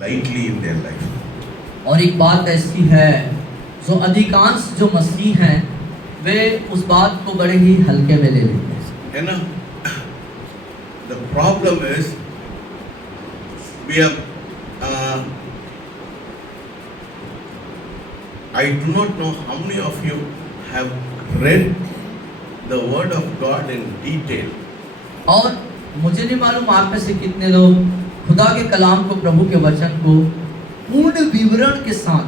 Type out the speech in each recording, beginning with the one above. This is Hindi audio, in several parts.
lightly in their life. और एक बात ऐसी है जो अधिकांश जो मसीह हैं वे उस बात को बड़े ही हल्के में ले लेते हैं. You know, the problem is we have. I do not know how many of you have read the Word of God in detail. और मुझे नहीं मालूम आप में से कितने लोग खुदा के कलाम को, प्रभु के वचन को पूर्ण विवरण के साथ,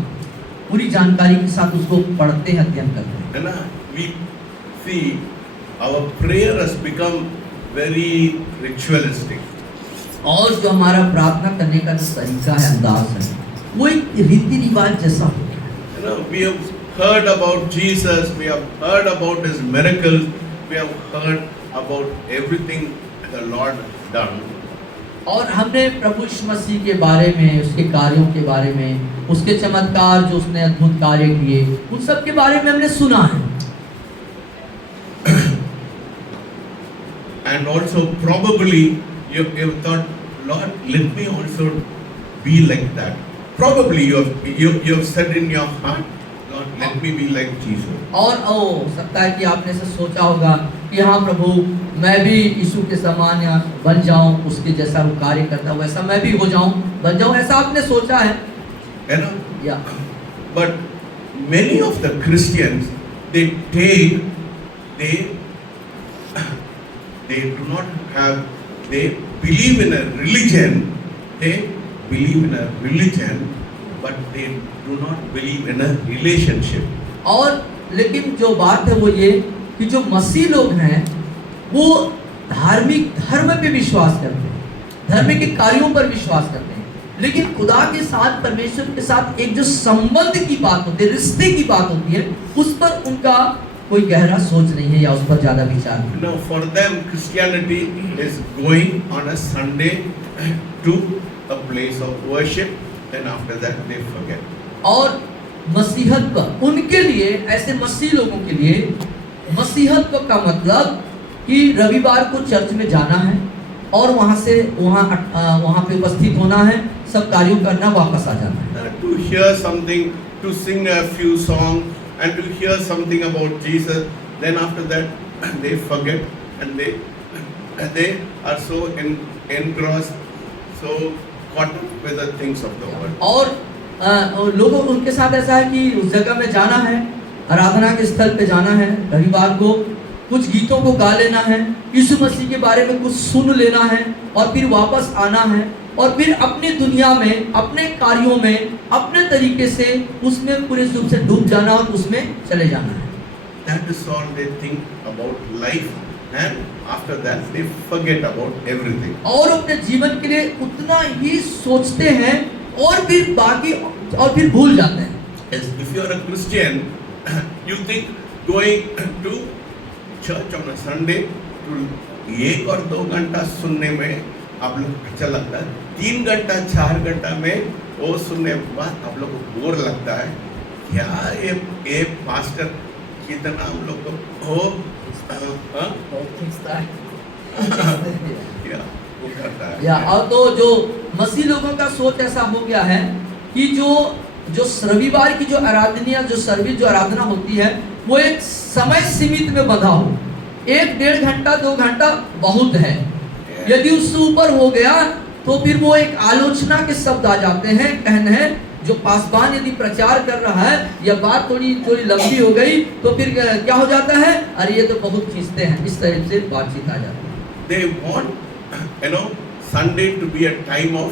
पूरी जानकारी के साथ उसको पढ़ते हैं, अध्ययन करते हैं. And we see our prayer has become very ritualistic. और जो हमारा प्रार्थना करने का जो तरीका है, अंदाज है, वो एक रीति रिवाज जैसा हो गया. You know, we have heard about Jesus, we have heard about His miracles, we have heard about everything the Lord done. और हमने प्रभु यीशु मसीह के बारे में, उसके कार्यों के बारे में, उसके चमत्कार जो उसने अद्भुत कार्य किए, उन सब के बारे में हमने सुना है. And also probably you have thought, Lord, let me also be like that. Probably you have said in your heart, Lord, let me be like Jesus. और हो सकता है कि आपने से सोचा होगा कि हाँ प्रभु, मैं भी यीशु के समान या बन जाऊं, उसके जैसा वो कार्य करता वैसा मैं भी हो जाऊं, बन जाऊं, ऐसा आपने सोचा है. You know? Yeah. But many of the Christians, they do not have, they believe in a religion, but they do not believe in a relationship. और लेकिन जो बात है वो ये कि जो मसीह लोग हैं वो धार्मिक धर्म पे विश्वास करते हैं, धर्म के कार्यों पर विश्वास करते हैं, लेकिन खुदा के साथ, परमेश्वर के साथ एक जो संबंध की बात होती है, रिश्ते की बात होती है, उस पर उनका कोई गहरा सोच नहीं है या उस पर ज्यादा विचार नहीं. No, for them Christianity is going on a Sunday to a place of worship, and after that they forget. और मसीहत्व उनके लिए, ऐसे मसीह लोगों के लिए मसीहत्व का मतलब कि रविवार को चर्च में जाना है और वहाँ से वहाँ पे उपस्थित होना है, सब कार्यों करना, वापस आ जाना है. To hear something, to sing a few songs, and to hear something about Jesus, then after that they forget, and they are so engrossed, so caught up with the things of the world. और लोगों उनके साथ ऐसा है कि उस जगह में जाना है, आराधना के स्थल पे जाना है, रविवार को कुछ गीतों को गा लेना है, यीशु मसीह के बारे में कुछ सुन लेना है और फिर वापस आना है और फिर अपनी दुनिया में, अपने कार्यों में, अपने तरीके से उसमें पूरे रूप से डूब जाना और उसमें चले जाना है. That is all they think about life, and after that they forget about everything. और अपने जीवन के लिए उतना ही सोचते हैं और फिर बाकी और फिर भूल जाते हैं. Yes, if you are a Christian, you think going to church on a Sunday to 1 और 2 घंटा सुनने में आप लोग अच्छा लगता है, 3 घंटा 4 घंटा में वो सुनने के बाद आप लोग को बोर लगता है. क्या ये पास्टर कितना हम लोग को या और तो जो मसीह लोगों का सोच ऐसा हो गया है कि जो रविवार की जो आराधना, जो सर्विस, जो आराधना होती है वो एक समय सीमित में बंधा हो. 1-1.5 घंटा 2 घंटा बहुत है. यदि उससे ऊपर हो गया तो फिर वो एक आलोचना के शब्द आ जाते हैं, कहने हैं जो पासवान यदि प्रचार कर रहा है या बात थोड़ी लंबी हो गई तो फिर क्या हो जाता है, अरे ये तो बहुत खींचते हैं, इस तरह से बातचीत आ जाती है. They want, Sunday to be a time of,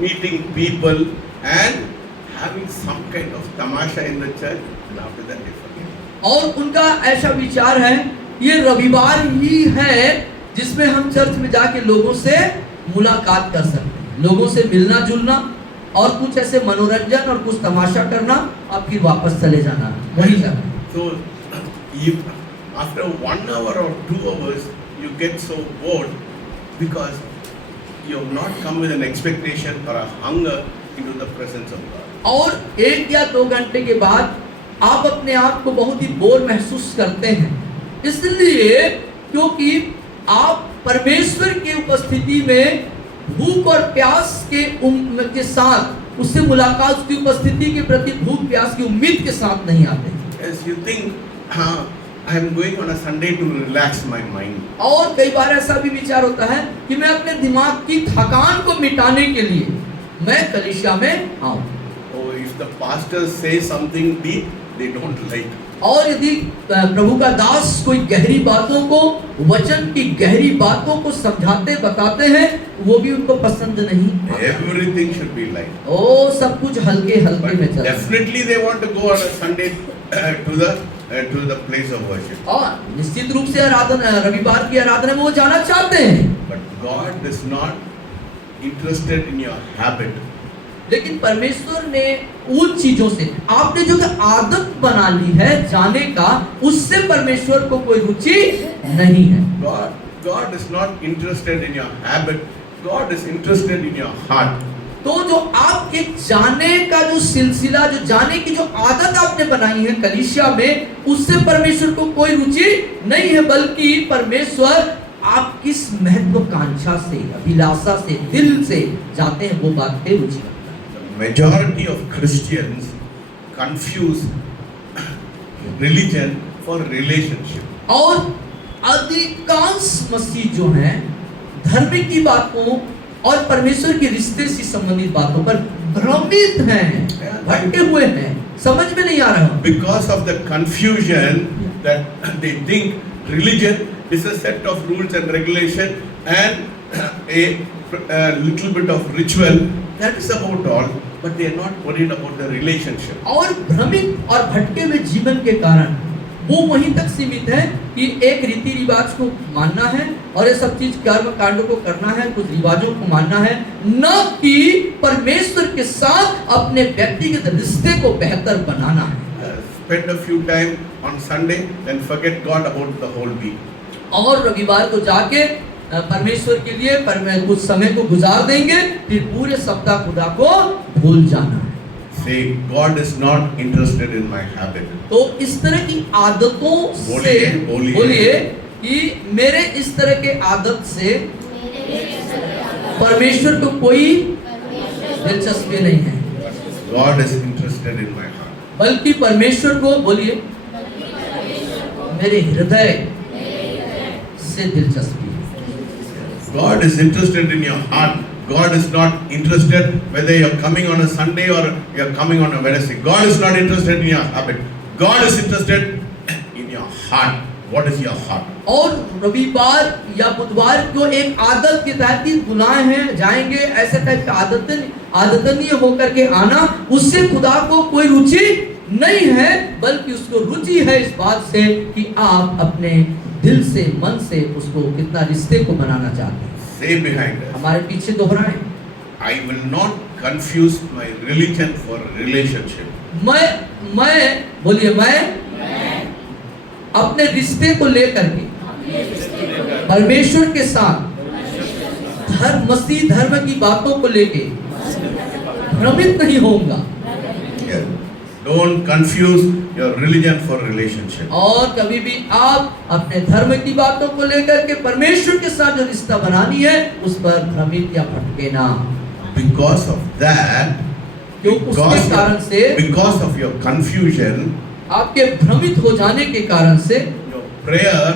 meeting people and having some kind of tamasha in the church, and after that they forget. और उनका ऐसा विचार है, ये रविवार ही है जिसमें हम चर्च में जाके लोगों से मुलाकात कर सकते हैं, लोगों से मिलना जुलना और कुछ ऐसे मनोरंजन और कुछ तमाशा करना और फिर वापस चले जाना, वही जाना. So if after 1 hour or 2 hours you get so bored because you have not come with an expectation or a hunger into the presence of God. और 1 या 2 घंटे के बाद आप अपने आप को बहुत ही बोर महसूस करते हैं, इसलिए क्योंकि आप परमेश्वर की उपस्थिति में भूख और प्यास के साथ उससे मुलाकात, उसकी उपस्थिति के प्रति भूख प्यास की उम्मीद के साथ नहीं आते। As you think, I am going on a Sunday to relax my mind. और कई बार ऐसा भी विचार होता है कि मैं अपने दिमाग की थकान को मिटाने के लिए मैं कलीसिया में आऊं। Oh, if the pastor says something deep, they don't like. और यदि प्रभु का दास कोई गहरी बातों को, वचन की गहरी बातों को समझाते बताते हैं, वो भी उनको पसंद नहीं आता। Everything should be light. ओ सब कुछ हल्के हल्के में But चलता है। definitely they want to go on a Sunday to the place of worship. और निश्चित रूप से रविवार की आराधना में वो जाना चाहते हैं। But God is not interested in your habit. लेकिन परमेश्वर ने उन चीजों से, आपने जो आदत बना ली है जाने का, उससे परमेश्वर को कोई रुचि नहीं है। God is not interested in your habit. God is interested in your heart. तो जो आप एक जाने का जो सिलसिला, जो जाने की जो आदत आपने बनाई है कलीसिया में, उससे परमेश्वर को कोई रुचि नहीं है, बल्कि परमेश्वर आप किस महत्वाकांक्षा से, अभिलाषा से, दिल से जाते हैं, वो बात पे रुचि रखता है। Majority of Christians confuse religion for relationship. और अधिकांश मसीह जो हैं धर्म की बातों और परमेश्वर के रिश्ते से संबंधित बातों पर भ्रमित हैं, भटके हुए हैं, समझ में नहीं आ रहा। Because of the confusion that they think religion is a set of rules and regulation and a little bit of ritual. That is about all, but they are not worried about the relationship. और भ्रमित और भटके हुए जीवन के कारण वो वहीं तक सीमित है कि एक रीति रिवाज को मानना है और ये सब चीज कर्म कांडों को करना है, कुछ रिवाजों को मानना है, न कि परमेश्वर के साथ अपने व्यक्तिगत रिश्ते को बेहतर बनाना है। Spend a few time on Sunday, then forget God about the whole week. और रविवार को जाके परमेश्वर के लिए कुछ समय को गुजार देंगे, फिर पूरे सप्ताह खुदा को भूल जाना है। Say, God is not interested in my habit. तो इस तरह की आदतों से बोलिए कि मेरे इस तरह के आदत से परमेश्वर को कोई दिलचस्पी नहीं है। God is interested in my heart. बल्कि परमेश्वर को बोलिए मेरे हृदय से दिलचस्पी। God is interested in your heart. God is not interested whether you are coming on a Sunday or you are coming on a Wednesday. God is not interested in your habit. God is interested in your heart. What is your heart? और रविवार या बुधवार को एक आदत के तहत ही बुलाए हैं, जाएंगे, ऐसे टाइप का आदतनीय होकर के आना, उससे खुदा को कोई रुचि नहीं है, बल्कि उसको रुचि है इस बात से कि आप अपने दिल से, मन से उसको कितना रिश्ते को बनाना चाहते हैं। Say behind us. हमारे पीछे दोहराएं। I will not confuse my religion for relationship. मैं बोलिए मैं अपने रिश्ते को लेकर के परमेश्वर के साथ मसीह धर्म की बातों को लेके भ्रमित नहीं होऊंगा। Don't confuse your religion for relationship. और कभी भी आप अपने धर्म की बातों को लेकर के परमेश्वर के साथ जो रिश्ता बनानी है उस पर भ्रमित या भटके ना। Because of that, उसके कारण से, because of your confusion, आपके भ्रमित हो जाने के कारण से your prayer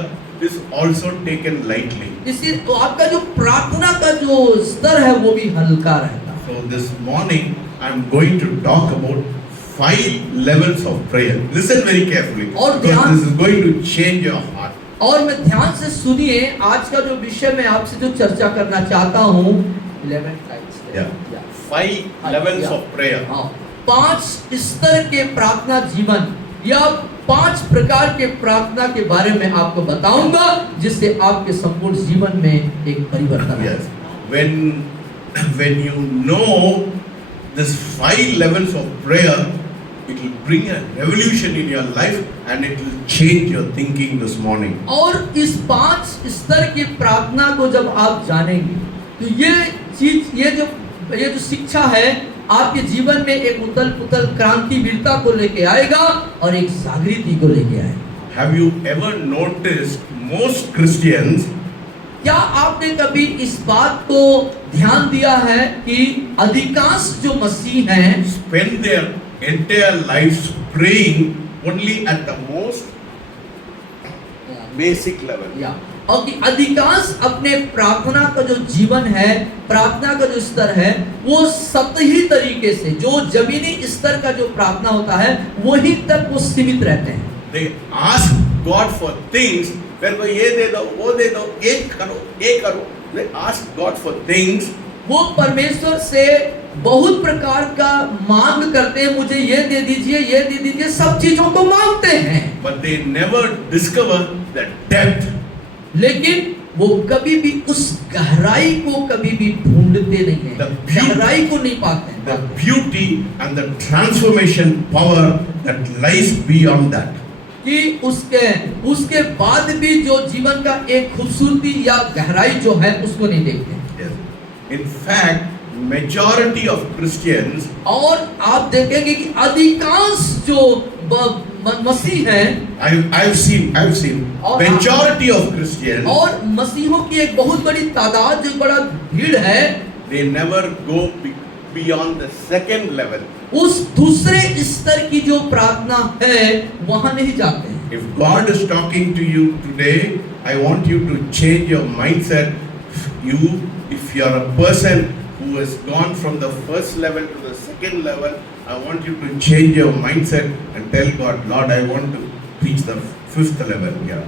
is also taken lightly. इसलिए तो आपका जो प्रार्थना का जो स्तर है वो भी हल्का रहता है। So this morning I am going to talk about 5 levels of prayer. Listen very carefully. Because this is going to change your heart. और मैं ध्यान से सुनिए, आज का जो विषय मैं आपसे जो चर्चा करना चाहता हूँ 11 टाइप्स। 5 levels of prayer. 5 स्तर के प्रार्थना जीवन या 5 प्रकार के प्रार्थना के बारे में आपको बताऊंगा, जिससे आपके संपूर्ण जीवन में एक परिवर्तन आए। When you know this 5 levels of prayer, it will bring a revolution in your life and it will change your thinking this morning. और इस 5 स्तर की प्रार्थना को जब आप जानेंगे तो ये चीज, ये जो शिक्षा है आपके जीवन में एक उथल पुथल क्रांति वीरता को लेके आएगा और एक जागृति को लेके आएगा। Have you ever noticed most Christians क्या आपने कभी इस बात को ध्यान दिया है कि अधिकांश जो मसीह हैं spend their entire lives praying only at the most basic level. या और कि अधिकांश अपने प्रार्थना का जो जीवन है, प्रार्थना का जो स्तर है, वो सतही तरीके से जो जमीनी स्तर का जो प्रार्थना होता है वही तक वो सीमित रहते हैं। They ask God for things, मेरे को ये दे दो, वो दे दो, ये करो। They ask God for things, वो परमेश्वर से बहुत प्रकार का मांग करते हैं, मुझे ये दे दीजिए, ये दे दीजिए, सब चीजों को मांगते हैं, but they never discover the depth. लेकिन वो कभी भी उस गहराई को कभी भी ढूंढते नहीं हैं, गहराई को नहीं पाते हैं। The beauty and the transformation power that lies beyond that. कि उसके बाद भी जो जीवन का एक खूबसूरती या गहराई जो है उसको नहीं देखते। Yes. In fact, majority of Christians, और आप देखेंगे कि अधिकांश जो मसीह हैं, I've seen और majority of Christians, और मसीहों की एक बहुत बड़ी तादाद जो बड़ा भीड़ है, they never go beyond the second level. उस दूसरे स्तर की जो प्रार्थना है वहां नहीं जाते हैं। If God is talking to you today, I want you to change your mindset. If you are a person who has gone from the first level to the second level, I want you to change your mindset and tell God, Lord, I want to reach the fifth level. Yeah.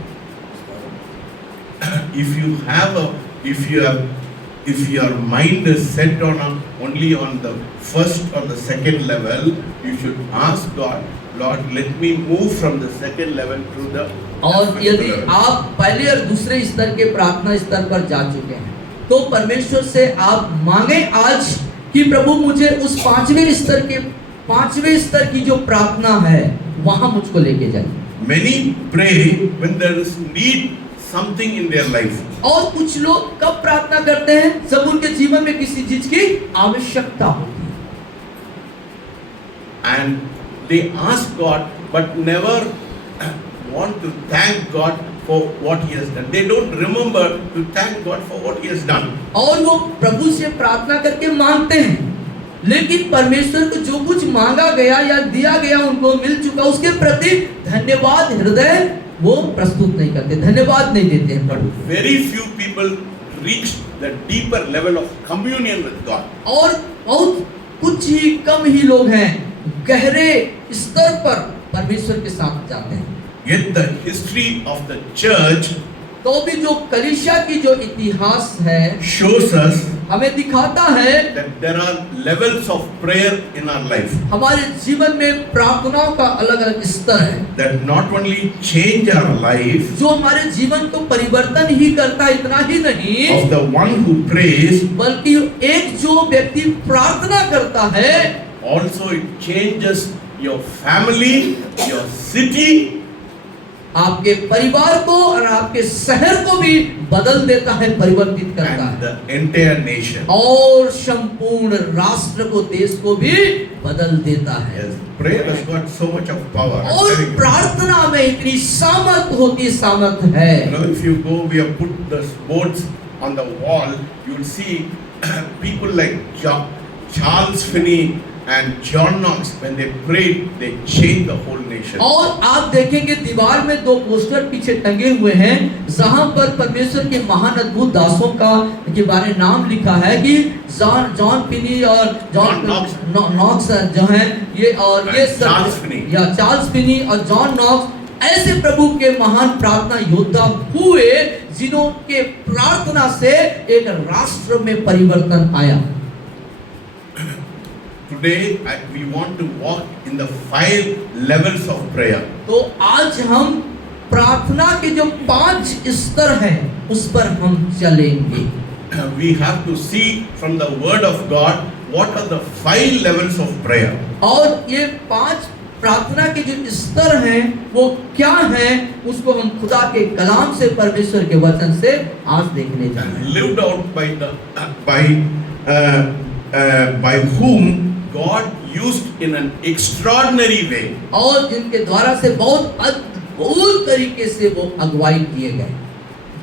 If your mind is set on only on the first or the second level, you should ask God, Lord, let me move from the second level to the और fifth यदि level. आप पहले और दूसरे स्तर के प्रार्थना स्तर पर जा चुके हैं तो परमेश्वर से आप मांगे आज कि प्रभु मुझे उस पांचवें स्तर की जो प्रार्थना है वहां मुझको लेके जाइए। Many pray when there is need something in their life. और कुछ लोग कब प्रार्थना करते हैं जब उनके जीवन में किसी चीज की आवश्यकता होती है। And they ask God but never want to thank God for what He has done. They don't remember to thank God for what He has done. और वो प्रभु से प्रार्थना करके मांगते हैं, लेकिन परमेश्वर को जो कुछ मांगा गया या दिया गया उनको मिल चुका उसके प्रति धन्यवाद हृदय वो प्रस्तुत नहीं करते, धन्यवाद नहीं देते हैं। But very few people reach the deeper level of communion with God. और बहुत कुछ ही कम ही लोग हैं गहरे स्तर पर परमेश्वर के साथ जाते हैं। Yet the history of the church तो भी जो कलीसिया की जो इतिहास है shows us हमें दिखाता है that there are levels of prayer in our life हमारे जीवन में प्रार्थनाओं का अलग अलग स्तर है that not only change our life जो हमारे जीवन को परिवर्तन ही करता, इतना ही नहीं of the one who prays, बल्कि एक जो व्यक्ति प्रार्थना करता है also it changes your family, your city, आपके परिवार को और आपके शहर को भी बदल देता है, परिवर्तित करता and है the entire nation. और संपूर्ण राष्ट्र को, देश को भी बदल देता है। Yes, prayer has got so much of power. I'm और telling you. प्रार्थना में इतनी सामर्थ होती, सामर्थ है। You know, if you go, we have put the boards on the wall. You will see people like Charles Finney and John Knox. When they prayed, they changed the whole nation. और आप देखेंगे दीवार में दो पोस्टर पीछे टंगे हुए हैं जहां पर परमेश्वर के महान अद्भुत दासों का के बारे में नाम लिखा है कि जॉन फिनी और जॉन नॉक्स जो हैं ये और ये चार्ल्स फिनी या चार्ल्स फिनी और जॉन नॉक्स ऐसे प्रभु के महान प्रार्थना योद्धा हुए जिन्होंने प्रार्थना से एक राष्ट्र में परिवर्तन आया। Today we want to walk in the 5 levels of prayer. तो आज हम प्रार्थना के जो 5 स्तर हैं उस पर हम चलेंगे। We have to see from the word of God what are the 5 levels of prayer. और ये 5 प्रार्थना के जो स्तर हैं वो क्या हैं उसको हम खुदा के कलाम से, परमेश्वर के वचन से आज देखने जा रहे हैं। Lived out by whom God used in an extraordinary way. और जिनके द्वारा से बहुत अद्भुत तरीके से वो अगुवाई किए गए।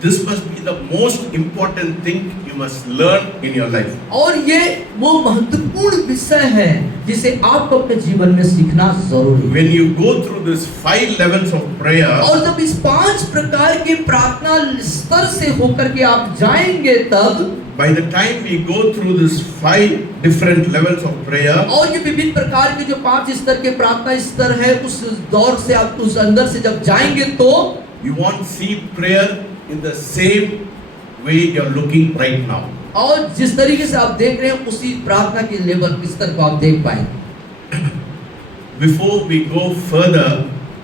This must be the most important thing you must learn in your life. और ये वो महत्वपूर्ण विषय है जिसे आपको अपने जीवन में सीखना जरूरी है। When you go through this 5 levels of prayer, और जब इस 5 प्रकार के प्रार्थना स्तर से होकर के आप जाएंगे, तब by the time we go through this 5 different levels of prayer, और ये विभिन्न प्रकार के जो 5 स्तर के प्रार्थना स्तर है, उस दौर से आप उस अंदर से जब जाएंगे, तो you won't see prayer in the same way you're looking right now. और जिस तरीके से आप देख रहे हैं, उसी प्रार्थना के लेवल स्तर को आप देख पाएंगे। Before we go further,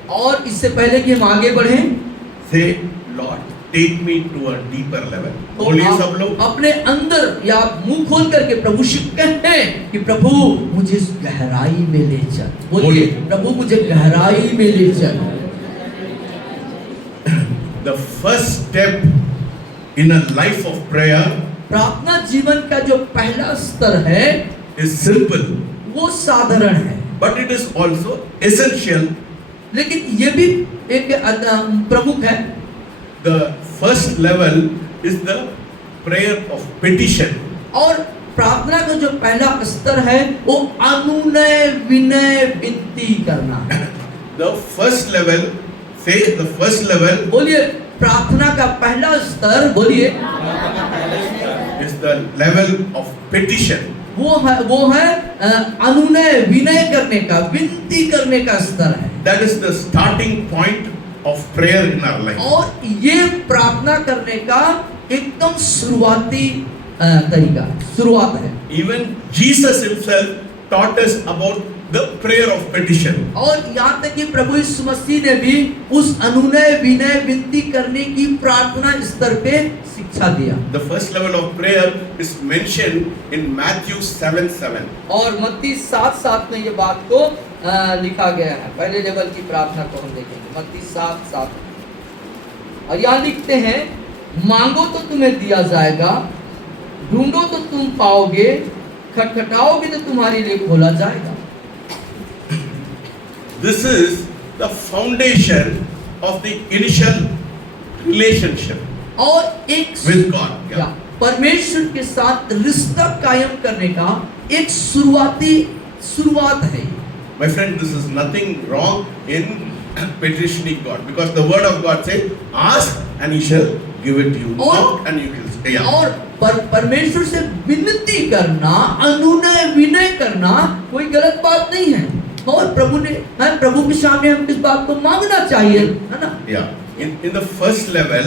और इससे पहले कि हम आगे बढ़ें, say, Lord, take me to a deeper level. तो बोलिए आप सब लोग। अपने अंदर या आप मुंह खोल करके प्रभु से कहें कि प्रभु मुझे इस गहराई में ले चल। बोलिए, प्रभु मुझे गहराई में ले चल। The first step in a life of prayer प्रार्थना जीवन का जो पहला स्तर है, is simple, वो साधारण है, but it is also essential. लेकिन ये भी एक प्रमुख है। The first level is the prayer of petition. और प्रार्थना का जो पहला स्तर है, वो अनुनय विनय विनती करना है। The first level, say the first level बोलिए, प्रार्थना का पहला स्तर, बोलिए, is the level of petition. वो है अनुनय विनय करने का, विनती करने का स्तर है। That is the starting point of prayer in our life. और ये प्रार्थना करने का एकदम शुरुआती तरीका, शुरुआत है। Even Jesus himself taught us about the prayer of petition. और यहाँ तक कि प्रभु यीशु मसीह ने भी उस अनुनय विनय विनती करने की प्रार्थना स्तर पे शिक्षा दिया। The first level of prayer is mentioned in Matthew 7:7. और मत्ती 7:7 में ये बात को लिखा गया है। पहले लेवल की प्रार्थना को हम देखेंगे, मत्ती 7:7। और यहाँ लिखते हैं, मांगो तो तुम्हें दिया जाएगा, ढूंढो तो तुम पाओगे, खटखटाओगे तो तुम्हारे लिए खोला जाएगा। This is the foundation of the initial relationship और एक with God. या परमेश्वर के साथ रिश्ता कायम करने का एक शुरुआत है। My friend, this is nothing wrong in petitioning God, because the word of God says, ask and he shall give it to you, knock and you will stay. और परमेश्वर से विनती करना, अनुनय विनय करना कोई गलत बात नहीं है। और प्रभु के सामने हम इस बात को मांगना चाहिए, है ना? Yeah. In the first level,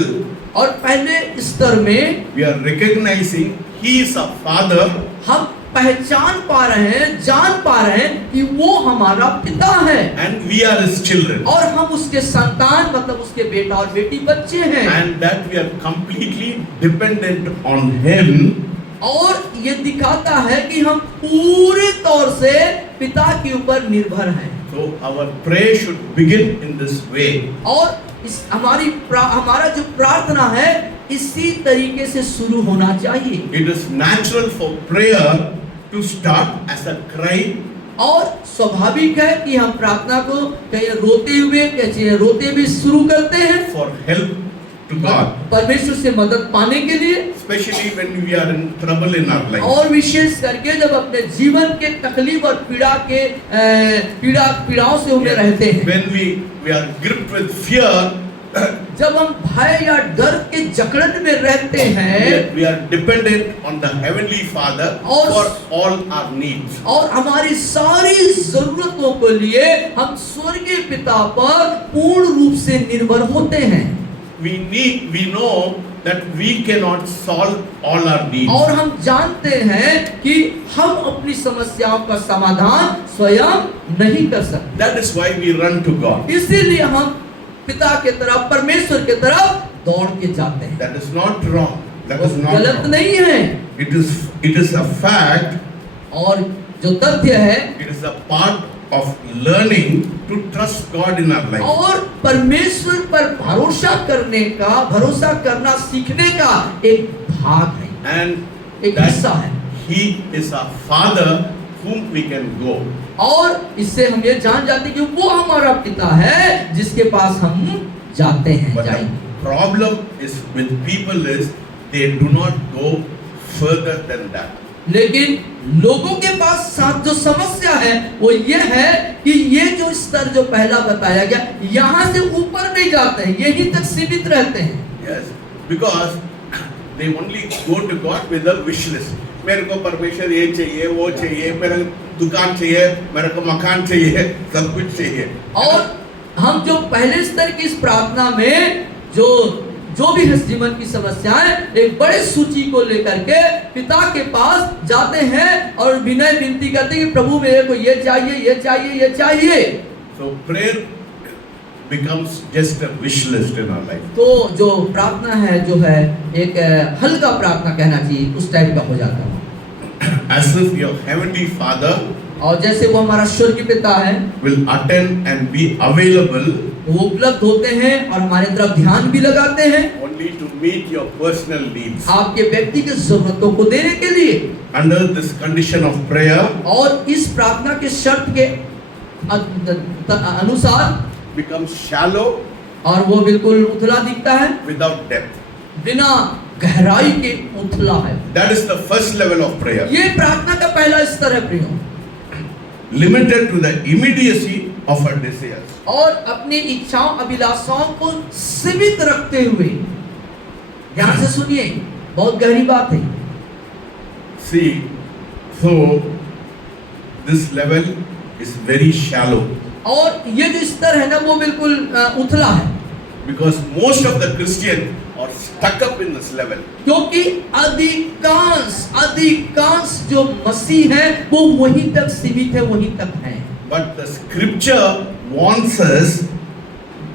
और पहले स्तर में we are recognizing he is a father. हम पहचान पा रहे हैं, जान पा रहे हैं कि वो हमारा पिता है, And we are his children. और हम उसके संतान, मतलब उसके बेटा और बेटी बच्चे हैं, And that we are completely dependent on him. और ये दिखाता है कि हम पूरे तौर से पिता के ऊपर निर्भर हैं। So our prayer should begin in this way. और इस हमारा जो प्रार्थना है, इसी तरीके से शुरू होना चाहिए। It is natural for prayer to start as a cry. और स्वाभाविक है कि हम प्रार्थना को कहीं रोते हुए, रोते भी शुरू करते हैं For help to God. परमेश्वर से मदद पाने के लिए, Especially when we are in trouble in our life. और विशेष करके जब अपने जीवन के तकलीफ और पीड़ाओं से हमें रहते हैं, When we are gripped with fear, जब हम भय या डर के जकड़न में रहते हैं, we are dependent on the Heavenly Father और for all our needs. और हमारी सारी जरूरतों के लिए हम स्वर्गीय पिता पर पूर्ण रूप से निर्भर होते हैं। We know that we cannot solve all our needs. और हम जानते हैं कि हम अपनी समस्याओं का समाधान स्वयं नहीं कर सकते। That is why we run to God. इसीलिए हम पिता के तरफ, परमेश्वर के तरफ दौड़ के जाते हैं। That is not wrong. That is not गलत wrong. नहीं है। It is a fact. और जो तथ्य है, It is a part of learning to trust God in our life. और परमेश्वर पर भरोसा करना सीखने का एक भाग है, And एक हिस्सा है। He is a father whom we can go. और इससे हम ये जान जाते हैं कि वो हमारा पिता है जिसके पास हम जाते हैं, जाएंगे। problem is with people is they do not go further than that. लेकिन लोगों के पास साथ जो समस्या है वो ये है कि ये जो स्तर जो पहला बताया गया यहाँ से ऊपर नहीं जाते हैं, यहीं तक सीमित रहते हैं. Yes, because they only go to God with a wish list. मेरे को परमेश्वर ये चाहिए, वो चाहिए, मेरा दुकान चाहिए, मेरे को मकान चाहिए, सब कुछ चाहिए. और हम जो पहले स्तर की इस प्रार्थना में जो भी है जीवन की समस्याएं एक बड़े सूची को लेकर के पिता के पास जाते हैं और विनय विनती करते हैं कि प्रभु मेरे को ये चाहिए, ये चाहिए, ये चाहिए. So prayer becomes just a wish list in our life. तो जो प्रार्थना है जो है एक हल्का प्रार्थना कहना चाहिए, उस टाइप का हो जाता है. As if your heavenly Father और जैसे वो हमारा स्वर्गीय पिता है will attend and be available वो उपलब्ध होते हैं और हमारे तरफ ध्यान भी लगाते हैं only to meet your personal needs. आपके व्यक्ति की जरूरतों को देने के लिए. Under this condition of prayer, और इस प्रार्थना के शर्त के अनुसार becomes shallow और वो बिल्कुल उथला दिखता है, without depth. बिना गहराई के उथला है. That is the first level of prayer. ये प्रार्थना का पहला स्तर है प्रियो. Limited to the immediacy of our desires. और अपनी इच्छाओं अभिलाषाओं को सीमित रखते हुए, ध्यान से सुनिए, बहुत गहरी बात है. See, so this level is very shallow. और ये जो स्तर है ना वो बिल्कुल उथला है. Because most of the Christians are stuck up in this level. क्योंकि अधिकांश जो मसीह है वो वहीं तक सीमित है, वहीं तक है. But the scripture warns us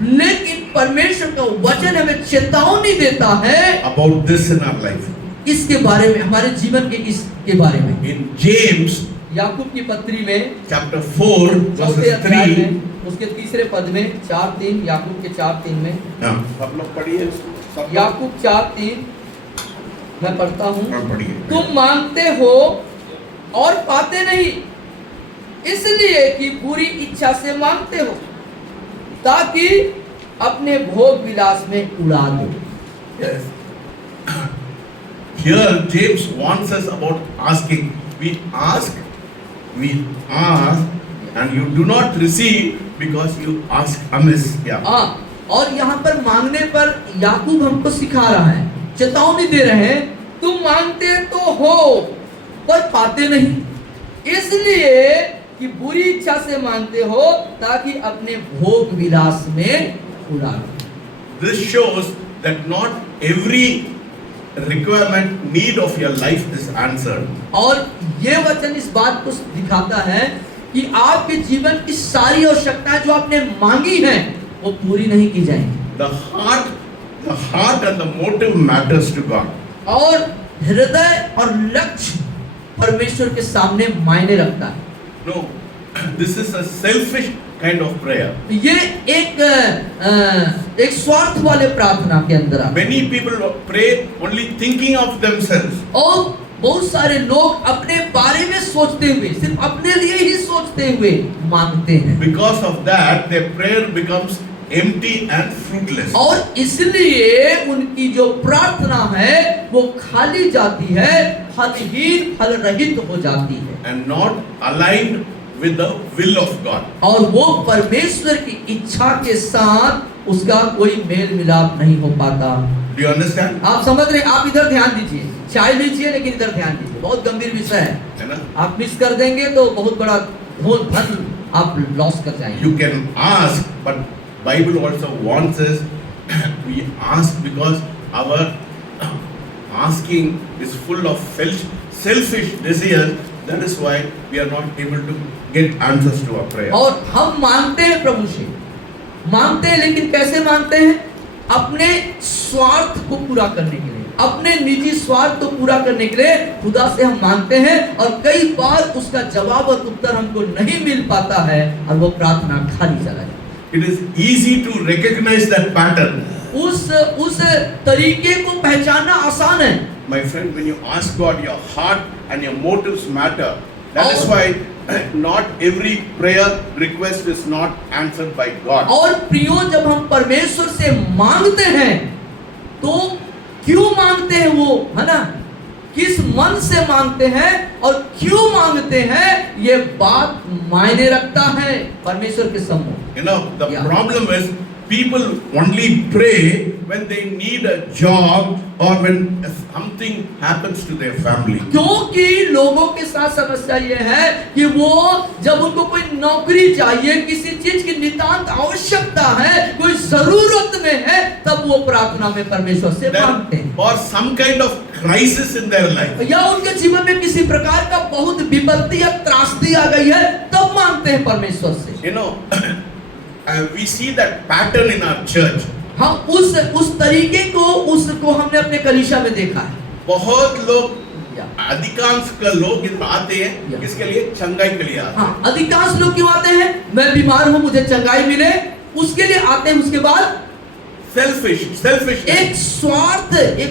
लेकिन परमेश्वर का वचन हमें चेतावनी देता है about this in our life. इसके बारे में, हमारे जीवन के इसके बारे में. In James याकूब की पत्री में chapter 4 चौथे verses अध्याय 3. में उसके तीसरे पद में 4:3 याकूब के 4:3 में सब लोग पढ़िए सब लोग। याकूब 4:3 मैं पढ़ता हूँ. हाँ, पढ़िए। तुम मांगते हो और पाते नहीं, इसलिए कि बुरी इच्छा से मांगते हो ताकि अपने भोग विलास में उड़ा दो. Yes. Here James warns us about asking. We ask, and you do not receive because you ask amiss. Yeah. हाँ, और यहाँ पर मांगने पर याकूब हमको सिखा रहा है, चेतावनी दे रहे हैं, तुम मांगते तो हो पर पाते नहीं, इसलिए कि बुरी इच्छा से मांगते हो ताकि अपने भोग विलास में उड़ा दो. This shows that not every requirement, need of your life is answered. और ये वचन इस बात को दिखाता है कि आपके जीवन की सारी आवश्यकताएं जो आपने मांगी हैं वो पूरी नहीं की जाएंगी. The heart and the motive matters to God. और हृदय और लक्ष्य परमेश्वर के सामने मायने रखता है. No, this is a selfish kind of prayer. ये एक स्वार्थ वाले प्रार्थना के अंदर आता है. Many people pray only thinking of themselves. और बहुत सारे लोग अपने बारे में सोचते हुए, सिर्फ अपने लिए ही सोचते हुए मांगते हैं. Because of that, their prayer becomes empty and fruitless. और इसलिए उनकी जो प्रार्थना है वो खाली जाती है, फलहीन, फल रहित हो जाती है. And not aligned with the will of God. और वो परमेश्वर की इच्छा के साथ उसका कोई मेल मिलाप नहीं हो पाता. Do you understand? आप समझ रहे? आप इधर ध्यान दीजिए, चाय लीजिए लेकिन इधर ध्यान दीजिए, बहुत गंभीर विषय है ना? आप मिस कर देंगे तो बहुत बड़ा धन आप लॉस कर जाएंगे. You can ask, but Bible also warns us. We ask because our asking is full of selfish desires. That is why we are not able to get answers to our prayer. और हम मांगते हैं प्रभु से, मांगते हैं लेकिन कैसे मांगते हैं? अपने स्वार्थ को पूरा करने के लिए, अपने निजी स्वार्थ को पूरा करने के लिए खुदा से हम मांगते हैं और कई बार उसका जवाब और उत्तर हमको नहीं मिल पाता है और वो प्रार्थना खाली चला जाता है. It is easy to recognize that pattern. उस तरीके को पहचानना आसान है. My friend, when you ask God, your heart and your motives matter. That is why not every prayer request is not answered by God. और प्रियो, जब हम परमेश्वर से मांगते हैं तो क्यों मांगते हैं वो, है ना, किस मन से मांगते हैं और क्यों मांगते हैं, ये बात मायने रखता है परमेश्वर के सम्मुख। You know, the Yeah. problem is people only pray when they need a job or when something happens to their family. क्योंकि लोगों के साथ समस्या ये है कि वो जब उनको कोई नौकरी चाहिए, किसी चीज की नितांत आवश्यकता है, कोई जरूरत में है, तब वो प्रार्थना में परमेश्वर से मांगते Then, हैं। or some kind of crisis in their life. या उनके जीवन में किसी प्रकार का बहुत विपत्ति या त्रासदी आ गई है, तब मांगते हैं परमेश्वर से। You know, we see that pattern in our church. हम उस तरीके को उसको हमने अपने कलीसिया में देखा है। बहुत लोग, या। अधिकांश का लोग इसमें आते हैं, या। किसके लिए? चंगाई के लिए आते हैं। हाँ, अधिकांश लोग क्यों आते हैं? मैं बीमार हूँ, मुझे चंगाई मिले, उसके लिए आते हैं। उसके बाद Selfish. एक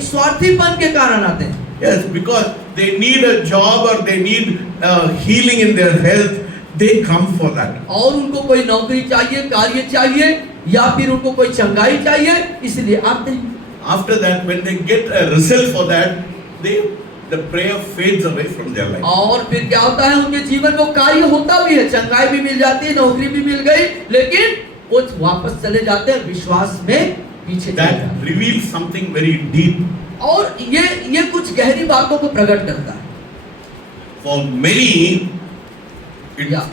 स्वार्थीपन के कारण आते हैं। Yes, because they need a job or they need healing in their health, they come for that. और उनको कोई नौकरी चाहिए, कार्य चाहिए, या फिर उनको कोई चंगाई चाहिए, इसलिए आते हैं। After that, when they get a result for that, the prayer fades away from their life. और फिर क्या होता है, उनके जीवन में वो कार्य होता भी है, चंगाई भी मिल जाती है, नौकरी भी मिल गई, लेकिन वो वापस चले जाते हैं, विश्वास में पीछे चले जाते That हैं। reveals something very deep. और ये कुछ गहरी बातों को प्रकट करता है। For many, Yeah.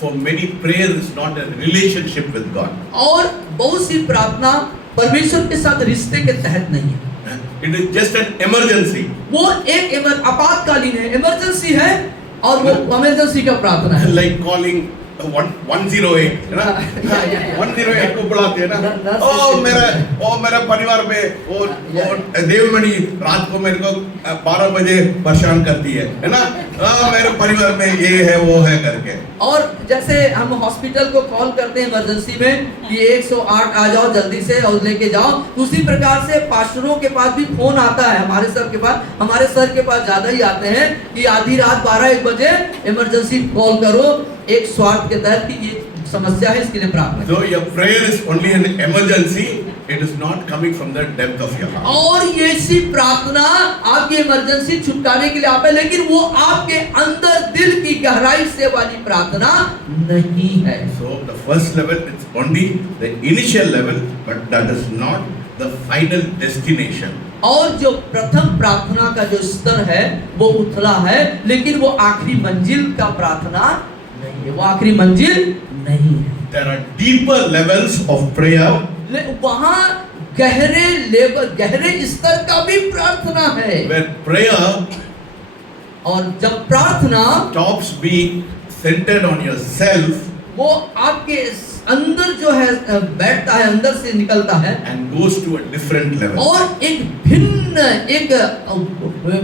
for many, prayer is not a relationship with God. और बहुत सी प्रार्थना परमेश्वर के साथ रिश्ते के तहत नहीं है। It is just an emergency. वो एक आपातकालीन है, इमरजेंसी है, और वो इमरजेंसी का प्रार्थना है। Like calling 108, है ना? Yeah. 108 को बुलाते हैं ना? ओ मेरा परिवार में वो देवमणि रात को मेरे को 12 बजे परेशान करती है ना? मेरे परिवार में ये है वो है करके। और जैसे हम हॉस्पिटल को कॉल करते हैं इमरजेंसी में कि 108 आ जाओ जल्दी से और लेके जाओ, उसी प्रकार से पास्टरों के पास भी फोन आता है, हमारे सर के पास, हमारे सर के पास ज्यादा ही आते हैं कि आधी रात 12-1 बजे इमरजेंसी कॉल करो, एक स्वार्थ के तहत कि ये समस्या है, इसके लिए प्रार्थना करो। So your prayer is only an emergency. It is not coming from the depth of your heart. और ये सी प्रार्थना आपकी इमरजेंसी छुटकारे के लिए आप है, लेकिन वो आपके अंदर दिल की गहराई से वाली प्रार्थना नहीं है। So the first level is only the initial level, but that is not the final destination. और जो प्रथम प्रार्थना का जो स्तर है वो उथला है, लेकिन वो आखिरी मंजिल का प्रार्थना नहीं है, वो आखिरी मंजिल नहीं है। There are deeper levels of prayer. वहाँ गहरे स्तर का भी प्रार्थना है, Where prayer और जब प्रार्थना stops being centered on yourself वो आपके अंदर जो है बैठता है, अंदर से निकलता है and goes to a different level. और एक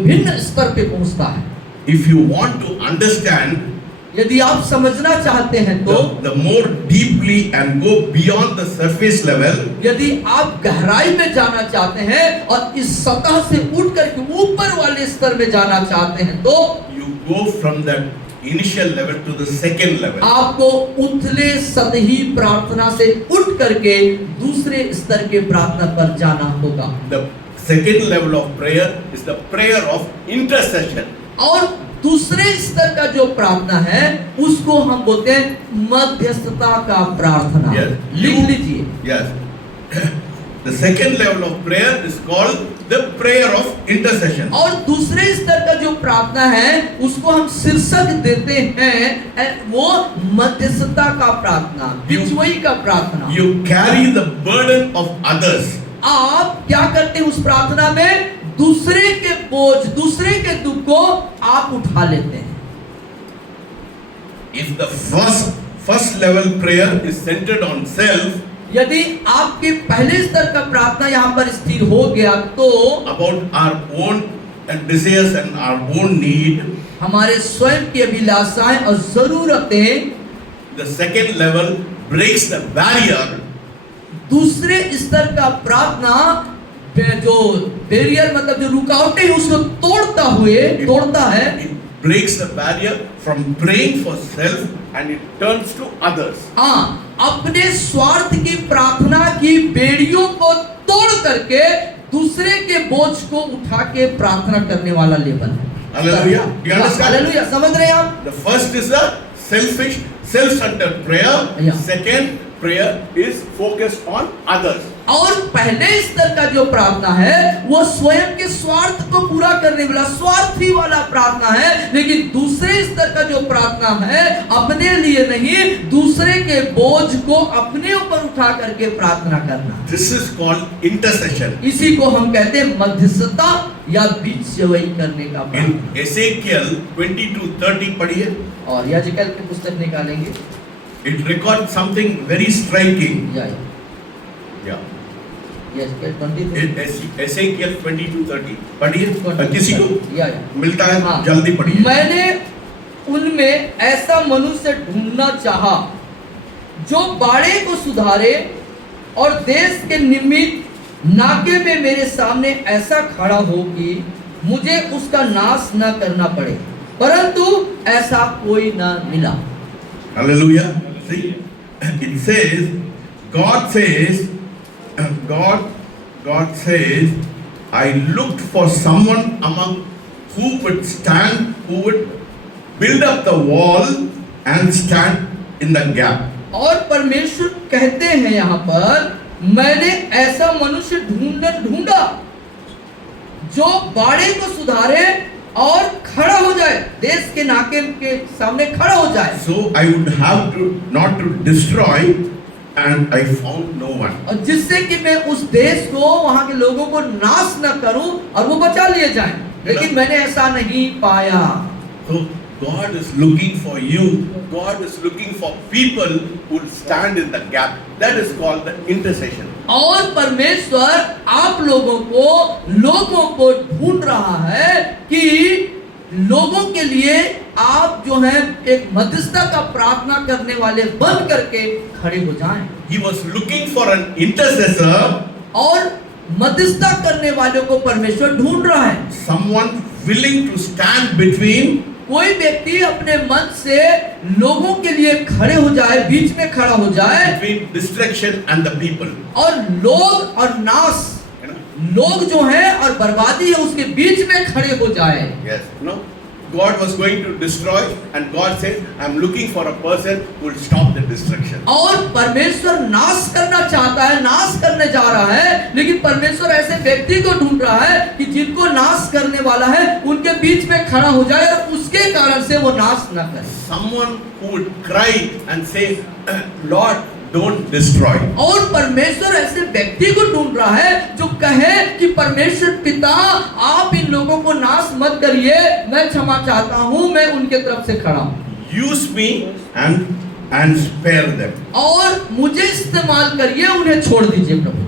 भिन्न स्तर पे पहुंचता है। If you want to understand यदि आप समझना चाहते हैं तो the more deeply and go beyond the surface level, यदि आप गहराई में जाना चाहते हैं और इस सतह से उठ करके ऊपर वाले स्तर में जाना चाहते हैं तो you go from that initial level to the second level. आपको उथले सतही प्रार्थना से उठ करके दूसरे स्तर के प्रार्थना पर जाना होगा। The second level of prayer is the prayer of intercession. और दूसरे स्तर का जो प्रार्थना है उसको हम बोलते हैं मध्यस्थता का प्रार्थना। Yes. लिख लीजिए। Yes. The second level of prayer is called the prayer of intercession. और दूसरे स्तर का जो प्रार्थना है उसको हम शीर्षक देते हैं वो मध्यस्थता का प्रार्थना, बिचवई का प्रार्थना। You carry the burden of others. आप क्या करते हैं उस प्रार्थना में? दूसरे के बोझ, दूसरे के दुख को आप उठा लेते हैं। If the first level prayer is centered on self, यदि आपके पहले स्तर का प्रार्थना यहाँ पर स्थिर हो गया तो about our own desires and our own need, हमारे स्वयं की अभिलाषाएं और जरूरतें, the second level breaks the barrier. दूसरे स्तर का प्रार्थना जो बैरियर मतलब जो रुकावटें हैं उसको तोड़ता है। It breaks the barrier from praying for self and it turns to others. हाँ, अपने स्वार्थ की प्रार्थना की बेड़ियों को तोड़ करके दूसरे के बोझ को उठा के प्रार्थना करने वाला लेवल है। Hallelujah. Do you understand? Hallelujah, समझ रहे हैं आप? The first is a selfish, self-centered prayer. Yeah. Second, prayer is focused on others. और पहले स्तर का जो प्रार्थना है वो स्वयं के स्वार्थ को पूरा करने वाला स्वार्थी वाला प्रार्थना है, लेकिन दूसरे स्तर का जो प्रार्थना है अपने लिए नहीं, दूसरे के बोझ को अपने ऊपर उठा करके प्रार्थना करना। This is called intercession. इसी को हम कहते हैं मध्यस्थता या बीच सेवई करने का In प्रार्थना। Ezekiel 22:30 पढ़िए। और याजकेल की पुस्तक निकालेंगे। It records something very striking. या Yeah. याजकेल 23 Ezekiel 22:30 पढ़िए। किसी को या मिलता है हाँ। जल्दी पढ़िए। मैंने उनमें ऐसा मनुष्य ढूंढना चाहा जो बाड़े को सुधारे और देश के निमित्त नाके में मेरे सामने ऐसा खड़ा हो कि मुझे उसका नाश न करना पड़े, परंतु ऐसा कोई न मिला। Hallelujah. See, it says, God says, God says, I looked for someone among who would stand, who would build up the wall and stand in the gap. और परमेश्वर कहते हैं यहाँ पर, मैंने ऐसा मनुष्य ढूंढा जो बाड़े को सुधारे और खड़ा हो जाए, देश के नाके के सामने खड़ा हो जाए। So I would have to not to destroy, and I found no one. और जिससे कि मैं उस देश को, वहां के लोगों को नाश न करूं और वो बचा लिए जाएं, लेकिन मैंने ऐसा नहीं पाया। So God is looking for you. God is looking for people who will stand in the gap. That is called the intercession. और परमेश्वर आप लोगों को ढूंढ रहा है कि लोगों के लिए आप जो है एक मध्यस्थता का प्रार्थना करने वाले बन करके खड़े हो जाएं। He was looking for an intercessor, और मध्यस्थता करने वालों को परमेश्वर ढूंढ रहा है। someone willing to stand between कोई व्यक्ति अपने मन से लोगों के लिए खड़े हो जाए, बीच में खड़ा हो जाए, destruction and the people. और लोग और नाश, You know? लोग जो है और बर्बादी है उसके बीच में खड़े हो जाए। Yes. No. God was going to destroy, and God says, "I'm looking for a person who will stop the destruction." और परमेश्वर नाश करना चाहता है, नाश करने जा रहा है, लेकिन परमेश्वर ऐसे व्यक्ति को ढूंढ रहा है कि जिनको नाश करने वाला है उनके बीच में खड़ा हो जाए और उसके कारण से वो नाश न करे। Someone who would cry and say, "Lord, don't destroy." और परमेश्वर ऐसे व्यक्ति को ढूंढ रहा है जो कहे कि परमेश्वर पिता, आप इन लोगों को नाश मत करिए, मैं क्षमा चाहता हूं, मैं उनके तरफ से खड़ा हूं। Use me and spare them. और मुझे इस्तेमाल करिए, उन्हें छोड़ दीजिए प्रभु।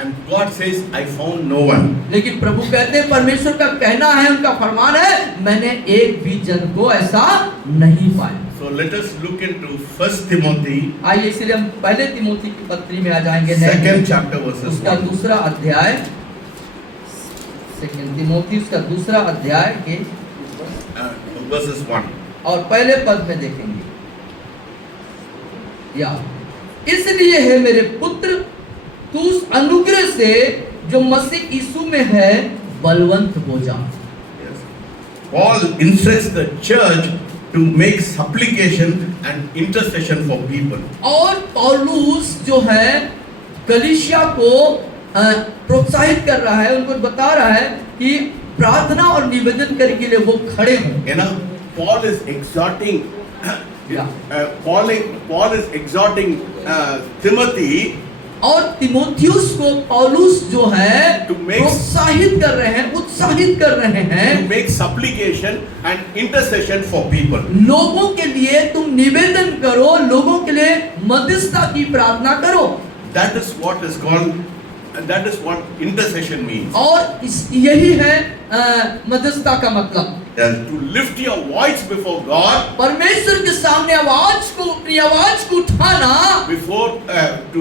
And God says, "I found no one." लेकिन प्रभु कहते हैं, परमेश्वर का कहना है, उनका फरमान है, मैंने एक भी जन को ऐसा नहीं पाया। So let us look into 1 Timothy. आइए इसलिए हम पहले तिमोथी की पत्री में आ जाएंगे। 2nd chapter verses उसका 1. दूसरा अध्याय, 2 तिमोथी उसका दूसरा अध्याय के Verses 1. और पहले पद में देखेंगे। या इसलिए है मेरे पुत्र, तू उस अनुग्रह से जो मसीह यीशु में है बलवंत हो जा। Yes. Paul instructs the church to make supplication and intercession for people. और पौलुस जो है कलीसिया को प्रोत्साहित कर रहा है, उनको बता रहा है कि प्रार्थना और निवेदन करने के लिए वो खड़े हों। You know, Paul is exhorting. Paul is exhorting Timothy. और तिमोथियुस को पौलुस जो है To make- प्रोत्साहित कर रहे हैं, उत्साहित कर रहे हैं, To make supplication and intercession for people. लोगों के लिए तुम निवेदन करो, लोगों के लिए मध्यस्थता की प्रार्थना करो। That is what is called, and that is what intercession means. और यही है मध्यस्थता का मतलब। To lift your voice before God, परमेश्वर के सामने अपनी आवाज को उठाना, to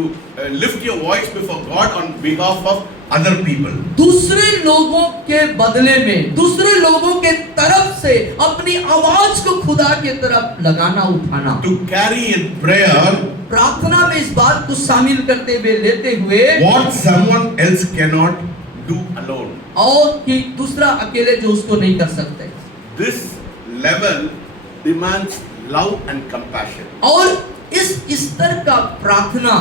lift your voice before God on behalf of other people. दूसरे लोगों के बदले में, दूसरे लोगों के तरफ से अपनी आवाज को खुदा के तरफ लगाना, उठाना। To carry in prayer प्रार्थना में इस बात को शामिल करते हुए, लेते हुए, what someone else cannot do alone. और कि दूसरा अकेले जो उसको नहीं कर सकते। This level demands love and compassion. और इस स्तर का प्रार्थना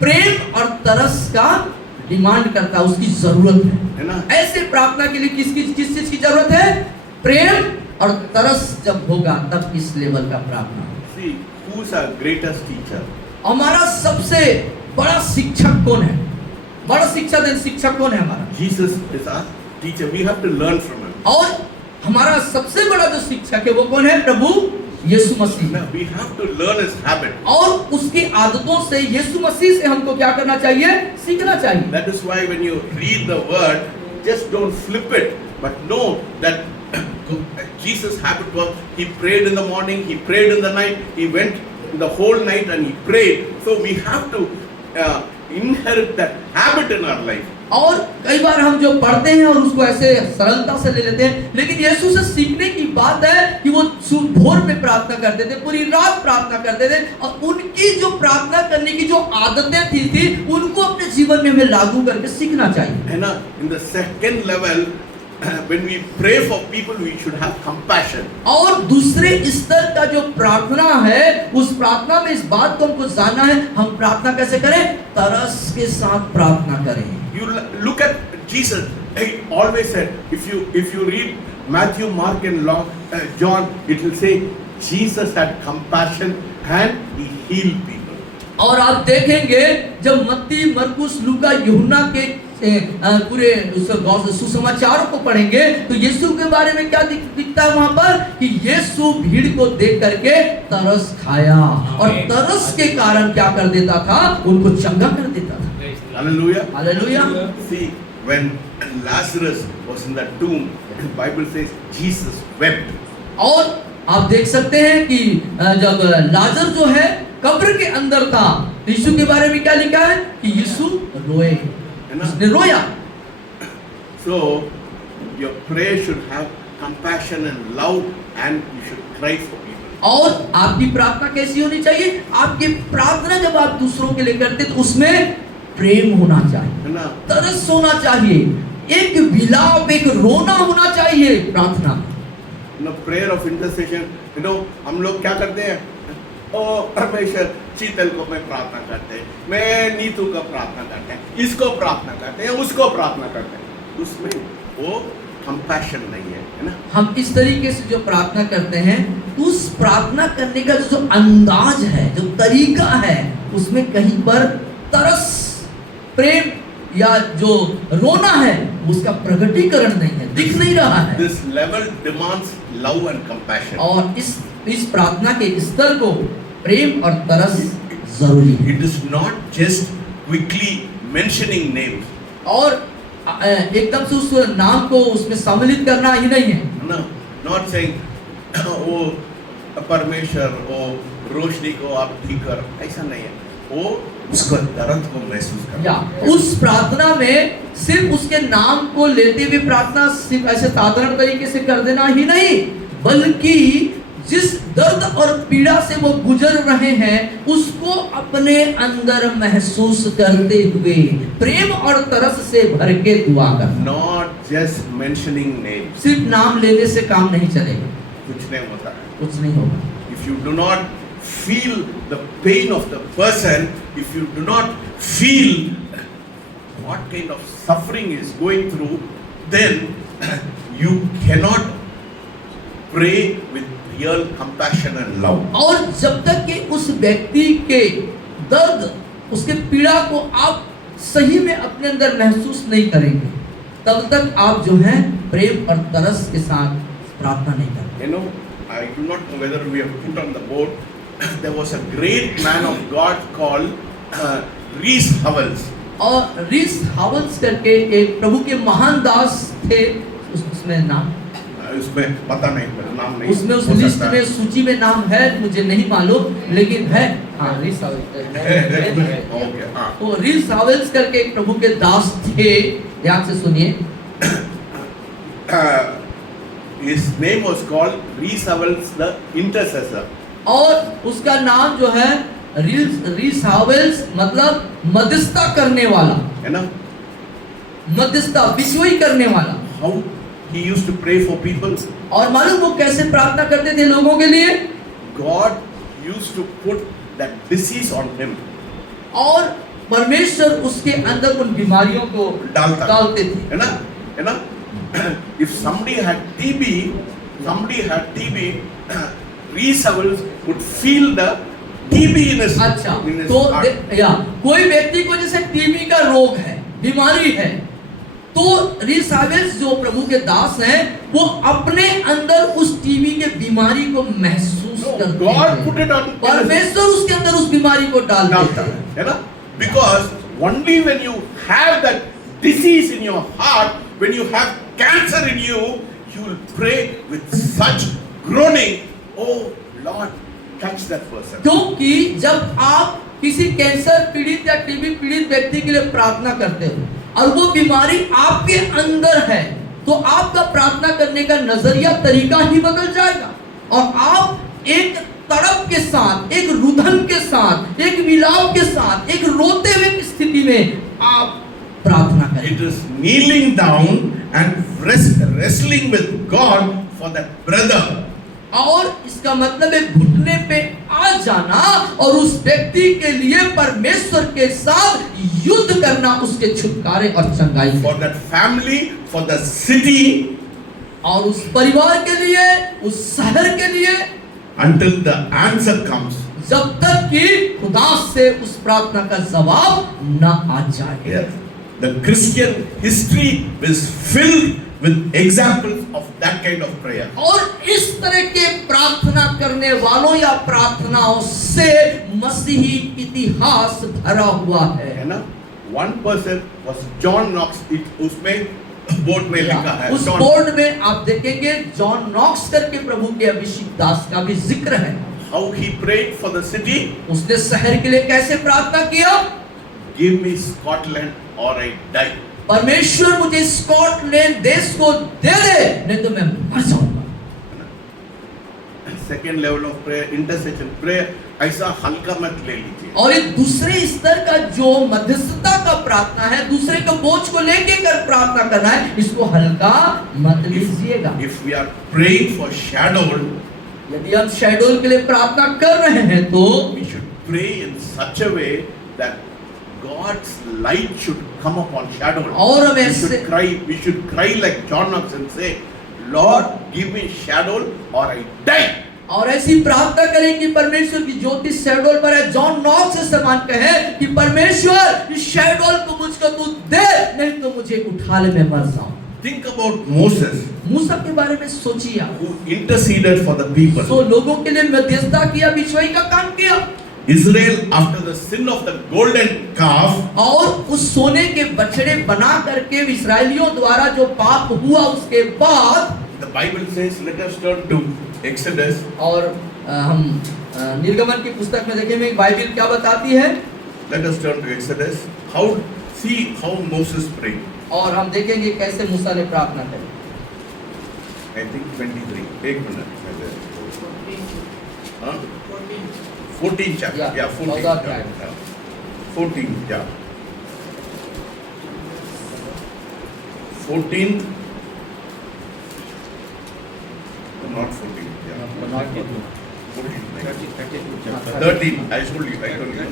प्रेम और तरस का डिमांड करता है, उसकी जरूरत है ना? है। ऐसे प्रार्थना के लिए किस चीज की जरूरत है? प्रेम और तरस जब होगा तब इस लेवल का प्रार्थना। See, who's our greatest teacher? हमारा सबसे बड़ा शिक्षक कौन है? बड़ा शिक्षक कौन है हमारा? Jesus is our teacher. We have to learn from him. और हमारा सबसे बड़ा जो शिक्षक है वो कौन है? प्रभु यीशु मसीह। Now, we have to learn his habit. और उसकी आदतों से यीशु मसीह से हमको क्या करना चाहिए? सीखना चाहिए। That is why when you read the word, just don't flip it, but know that Jesus' habit was he prayed in the morning, he prayed in the night, he went the whole night and he prayed. So we have to inherit that habit in our life. और कई बार हम जो पढ़ते हैं और उसको ऐसे सरलता से ले लेते हैं, लेकिन यीशु से सीखने की बात है कि वो भोर में प्रार्थना करते थे, पूरी रात प्रार्थना करते थे, और उनकी जो प्रार्थना करने की जो आदतें थी उनको अपने जीवन में हमें लागू करके सीखना चाहिए, है ना? In the second level, when we pray for people, we should have compassion. और दूसरे स्तर का जो प्रार्थना है, उस प्रार्थना में इस बात को हमको जानना है, हम प्रार्थना कैसे करें? तरस के साथ प्रार्थना करें। You look at Jesus. He always said, if you read Matthew, Mark, and John, it will say Jesus had compassion and he healed people. और आप देखेंगे जब मत्ती, मरकुस, लूका, यूहन्ना के पूरे सुसमाचारों को पढ़ेंगे तो यीशु के बारे में क्या दिखता है वहां पर? कि यीशु भीड़ को देख करके तरस खाया, और तरस के कारण क्या कर देता था? उनको चंगा कर देता था। Hallelujah. Hallelujah. See, when Lazarus was in the tomb, the Bible says Jesus wept. और आप देख सकते हैं कि जब लाजर जो है कब्र के अंदर था, यीशु के बारे में क्या लिखा है? कि यीशु रोए, उसने रोया। So your prayer should have compassion and love, and you should cry for people. और आपकी प्रार्थना कैसी होनी चाहिए? आपकी प्रार्थना जब आप दूसरों के लिए करते तो उसमें प्रेम होना चाहिए, है ना? तरस होना चाहिए, एक विलाप, एक रोना होना चाहिए प्रार्थना। Prayer of intercession, हम लोग क्या करते हैं? ओ परमेश्वर, शीतल को मैं प्रार्थना करते हैं, मैं नीतू का प्रार्थना करते हैं, इसको प्रार्थना करते हैं, उसको प्रार्थना करते हैं। उसमें वो कंपैशन नहीं है ना? हम इस तरीके से जो प्रार्थना करते हैं, उस प्रार्थना करने का जो अंदाज है, जो तरीका है, उसमें कहीं पर तरस, प्रेम या जो रोना है उसका प्रकटीकरण नहीं है, दिख नहीं रहा है। This level demands love and compassion. और इस प्रार्थना के स्तर को प्रेम और तरस जरूरी है। It is not just quickly mentioning names. और एकदम से उस नाम को उसमें सम्मिलित करना ही नहीं है। No, not saying वो परमेश्वर, वो रोशनी को आप ठीक कर, ऐसा नहीं है। वो उसको दर्द को महसूस करना। या उस प्रार्थना में सिर्फ उसके नाम को लेते हुए प्रार्थना सिर्फ ऐसे साधारण तरीके से कर देना ही नहीं, बल्कि जिस दर्द और पीड़ा से वो गुजर रहे हैं उसको अपने अंदर महसूस करते हुए प्रेम और तरस से भर के दुआ करना। Not just mentioning names. सिर्फ नाम लेने से काम नहीं चलेगा, कुछ नहीं होता, कुछ नहीं होगा। If you do not feel the pain of the person, if you do not feel what kind of suffering is going through, then you cannot pray with real compassion and love. और जब तक कि उस व्यक्ति के दर्द, उसके पीड़ा को आप सही में अपने अंदर महसूस नहीं करेंगे, तब तक आप जो है प्रेम और तरस के साथ प्रार्थना नहीं करेंगे। I do not know whether we have put on the board. There was a great man of God called Rees Howells. और रीस हावल्स करके एक प्रभु के महान दास थे, उसमें नाम, उसमें पता नहीं, नाम नहीं, उसमें उस लिस्ट में, सूची में नाम है, मुझे नहीं मालूम, लेकिन है। हाँ, रीस हावल्स। ओके, हाँ। वो रीस हावल्स करके एक प्रभु के दास थे, ध्यान से सुनिए। His name was called Rees Howells the Intercessor. और उसका नाम जो है रीस हावेल्स, मतलब मध्यस्थता करने वाला, है ना? मध्यस्थता बिचोई करने वाला। How he used to pray for people? और मालूम वो कैसे प्रार्थना करते थे लोगों के लिए? God used to put that disease on him. और परमेश्वर उसके अंदर उन बीमारियों को डालते थे, है ना? If somebody had TB, Reese Howells would feel the TB in his अच्छा, in his तो heart. या कोई व्यक्ति को जैसे टीबी का रोग है, बीमारी है, तो रीस हावेल्स जो प्रभु के दास हैं, वो अपने अंदर उस टीबी के बीमारी को महसूस करते God put it हैं। on. परमेश्वर उसके अंदर उस बीमारी को डाल देता है, है ना? Because only when you have that disease in your heart, when you have cancer in you, you will pray with such groaning, oh Lord, touch that person. क्योंकि जब आप किसी कैंसर पीड़ित या टीबी पीड़ित व्यक्ति के लिए प्रार्थना करते हो और वो बीमारी आपके अंदर है, तो आपका प्रार्थना करने का नजरिया तरीका ही बदल जाएगा और आप एक तड़प के साथ, एक रुदन के साथ, एक विलाप के साथ, एक रोते हुए की स्थिति में आप प्रार्थना करें। It is kneeling down and wrestling with God for that brother. और इसका मतलब है घुटने पे आ जाना और उस व्यक्ति के लिए परमेश्वर के साथ युद्ध करना, उसके छुटकारे और चंगाई For that family, for the city, और उस परिवार के लिए, उस शहर के लिए, until the answer comes. जब तक कि खुदा से उस प्रार्थना का जवाब न आ जाए। Yes. The Christian history is filled with examples of that kind of prayer. और इस तरह के प्रार्थना करने वालों या प्रार्थनाओं से मसीही इतिहास भरा हुआ है। है ना? One person was John Knox. उसमें बोर्ड में लिखा है। उस बोर्ड में आप देखेंगे जॉन नॉक्स करके प्रभु के अभिषिक्त दास का भी जिक्र है। How he prayed for the city. उसने शहर के लिए कैसे प्रार्थना किया? Give me Scotland or I die. परमेश्वर मुझे स्कॉटलैंड देश को दे दे, नहीं तो मैं मर जाऊंगा। Second level of prayer, intercession prayer, ऐसा हल्का मत ले लीजिए। और एक दूसरे स्तर का जो मध्यस्थता का प्रार्थना है, दूसरे के बोझ को लेके कर प्रार्थना करना है, इसको हल्का मत लीजिएगा। If we are praying for shadow, यदि हम शेड्यूल के लिए प्रार्थना कर रहे हैं तो we should pray in such a way that God's light should come upon shadow. और हम we ऐसे should cry like John Knox and say, Lord, give me shadow or I die. और ऐसी प्रार्थना करें कि परमेश्वर की ज्योति शेड्यूल पर है। जॉन नॉक्स से समान कहे कि परमेश्वर इस शेड्यूल को मुझको तू दे, नहीं तो मुझे उठा ले, मैं मर जाऊं। Think about Moses, मूसा के बारे में सोचिए, who interceded for the people. तो लोगों के लिए मध्यस्थता किया, बिचवाई का काम किया। Israel, after the sin of the golden calf, और उस सोने के बछड़े बना करके इस्राएलियों द्वारा जो पाप हुआ उसके बाद, the Bible says, let us turn to Exodus. और हम निर्गमन की पुस्तक में देखेंगे बाइबल क्या बताती है। Let us turn to Exodus. See how Moses prayed. और हम देखेंगे कैसे मूसा ने प्रार्थना करी। I think 23. एक मिनट। हाँ? 14 chapter. Yeah, 14. Yeah. 14. Yeah. 14. Not 14. Yeah. 14. 13. I told you.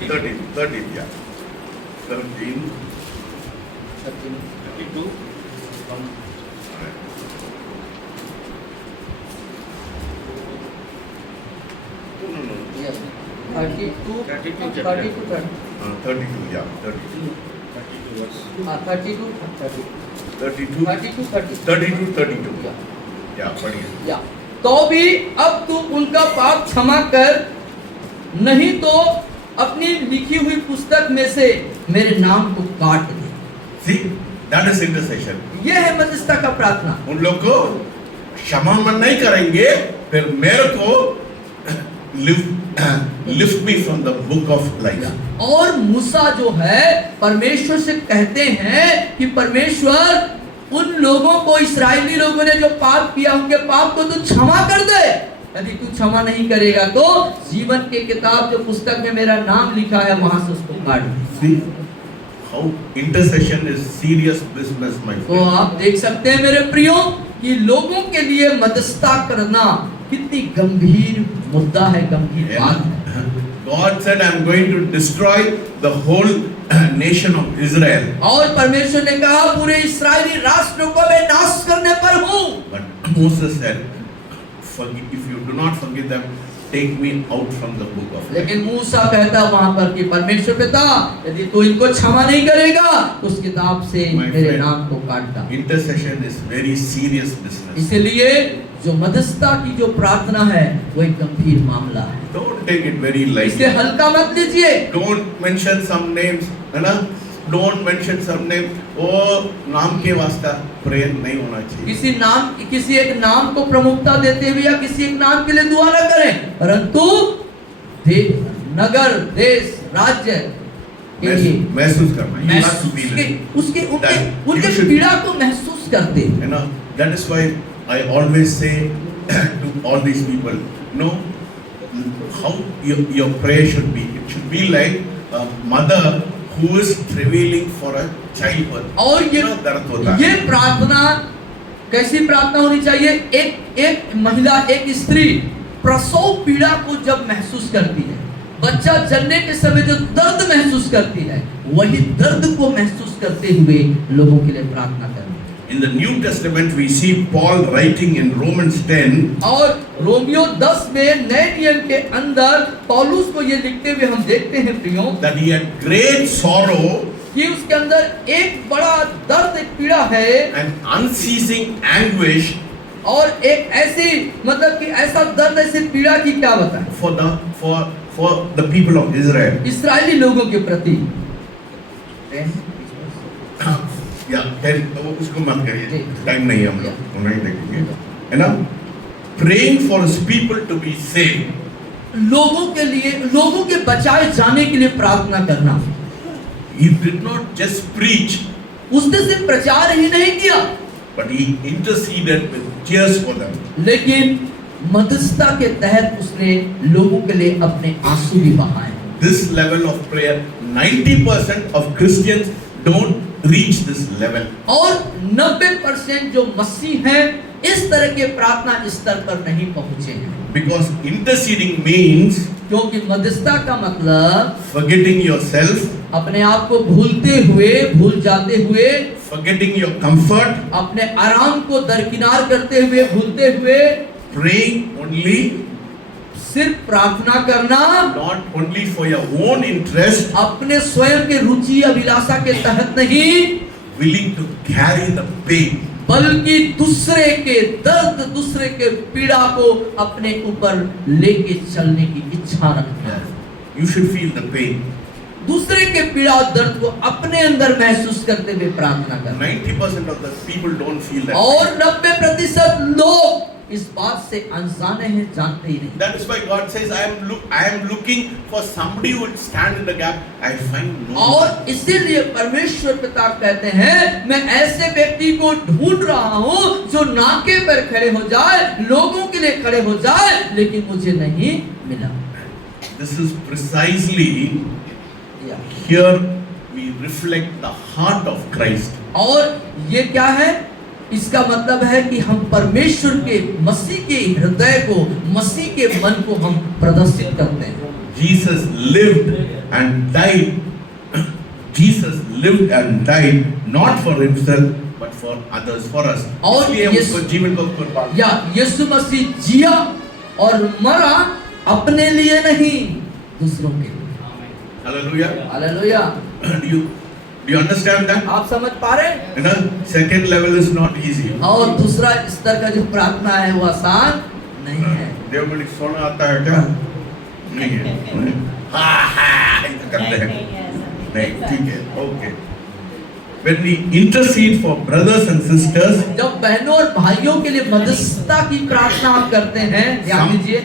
13. 13. Yeah. 13. 32. No. 32, 32 32. Yeah. 32. 32. Yeah. बढ़िया। या तो भी अब तू उनका पाप क्षमा कर, नहीं तो अपनी लिखी हुई पुस्तक में से मेरे नाम को काट दे। See, that is intercession. यह है मध्यस्थता का प्रार्थना। उन लोग को क्षमा मन नहीं करेंगे, फिर मेरे को lift me from the book of life. और मूसा जो है परमेश्वर से कहते हैं कि परमेश्वर उन लोगों को, इस्राएली लोगों ने जो पाप किया उनके पाप को तू क्षमा कर दे। यदि तू क्षमा नहीं करेगा तो जीवन के किताब जो पुस्तक में मेरा नाम लिखा है वहां से उसको काट दे। See how intercession is serious business, my तो friend. आप देख सकते हैं मेरे प्रियो कि लोगों के लिए मध्यस्थता करना कितनी गंभीर मुद्दा है, गंभीर बात है। God said, I'm going to destroy the whole nation of Israel. और परमेश्वर ने कहा पूरे इस्राएली राष्ट्र को मैं नाश करने पर हूँ। But Moses said, if you do not forgive them, take me out from the book of life. लेकिन मूसा कहता वहां पर कि परमेश्वर पिता यदि तू इनको क्षमा नहीं करेगा तो उस किताब से My मेरे friend, नाम को काट डाल। Intercession is very serious business. इसलिए जो मध्यस्थता की जो प्रार्थना है वो एक गंभीर मामला है, Don't take it very lightly. इसे हल्का मत लीजिए। Don't mention some names, है ना? Don't mention some name. वो नाम के वास्ता प्रेयर नहीं होना चाहिए। किसी एक नाम को प्रमुखता देते हुए या किसी एक नाम के लिए दुआ न करें, परंतु नगर, देश, राज्य के लिए महसूस करना। You have to feel it. उनके पीड़ा को महसूस करते हैं। You know, that is why I always say to all these people, know how your prayer should be. It should be like a mother who is travailing for a childbirth. और दर्द होता है। ये प्रार्थना कैसी प्रार्थना होनी चाहिए? एक महिला, एक स्त्री प्रसव पीड़ा को जब महसूस करती है, बच्चा जन्मने के समय जो दर्द महसूस करती है, वही दर्द को महसूस करते हुए लोगों के लिए प्रार्थना करनी। In the New Testament we see Paul writing in Romans 10, और रोमियो 10 में नए नियम के अंदर पौलुस को ये लिखते हुए हम देखते हैं प्रियो, that he had great sorrow कि उसके अंदर एक बड़ा दर्द, एक पीड़ा है and unceasing anguish और एक ऐसी मतलब कि ऐसा दर्द, ऐसी पीड़ा की क्या बताएं for the people of Israel. इस्राएली लोगों के प्रति। या उसको मत करिए, टाइम नहीं है, हम लोग नहीं देखेंगे, है ना? Praying for his people to be saved. लोगों के लिए, लोगों के बचाए जाने के लिए प्रार्थना करना। He did not just preach, उसने सिर्फ प्रचार ही नहीं किया, but he interceded with tears for them. लेकिन मध्यस्थता के तहत उसने लोगों के लिए अपने आंसू भी बहाए। This level of prayer, 90% of Christians don't reach this level. और 90% जो मसीह हैं इस तरह के प्रार्थना स्तर पर नहीं पहुंचे हैं। Because interceding means क्योंकि मध्यस्थता का मतलब forgetting yourself, अपने आप को भूलते हुए, भूल जाते हुए, forgetting your comfort, अपने आराम को दरकिनार करते हुए, भूलते हुए, praying only, सिर्फ प्रार्थना करना, not only for your own interest, अपने स्वयं के रुचि अभिलाषा के तहत नहीं, willing to carry the pain, बल्कि दूसरे के दर्द, दूसरे के पीड़ा को अपने ऊपर लेके चलने की इच्छा रखना। you should feel the pain. दूसरे के पीड़ा और दर्द को अपने अंदर महसूस करते हुए प्रार्थना करना। 90% of the people don't feel that. और 90% लोग इस बात से अनजाने हैं, जानते ही नहीं। That is why God says, I am looking for somebody who will stand in the gap. I find no. और इसीलिए परमेश्वर पिता कहते हैं, मैं ऐसे व्यक्ति को ढूंढ रहा हूँ जो नाके पर खड़े हो जाए, लोगों के लिए खड़े हो जाए, लेकिन मुझे नहीं मिला। This is precisely here we reflect the heart of Christ. और ये क्या है? इसका मतलब है कि हम परमेश्वर के, मसीह के हृदय को, मसीह के मन को हम प्रदर्शित करते हैं। Jesus lived and died. Jesus lived and died not for himself but for others, for us. और इसलिए जीवन को कुर्बान। या यीशु मसीह जिया और मरा अपने लिए नहीं, दूसरों के लिए। Hallelujah. Hallelujah. Do you understand that? आप समझ पा रहे हैं? You know, second level is not easy. और दूसरा स्तर का जो प्रार्थना है वो आसान नहीं है। देवबलि सोना आता है क्या? नहीं है। हाँ करते हैं। नहीं, ठीक है, okay. When we intercede for brothers and sisters, जब बहनों और भाइयों के लिए मध्यस्थता की प्रार्थना आप करते हैं, ध्यान दीजिए,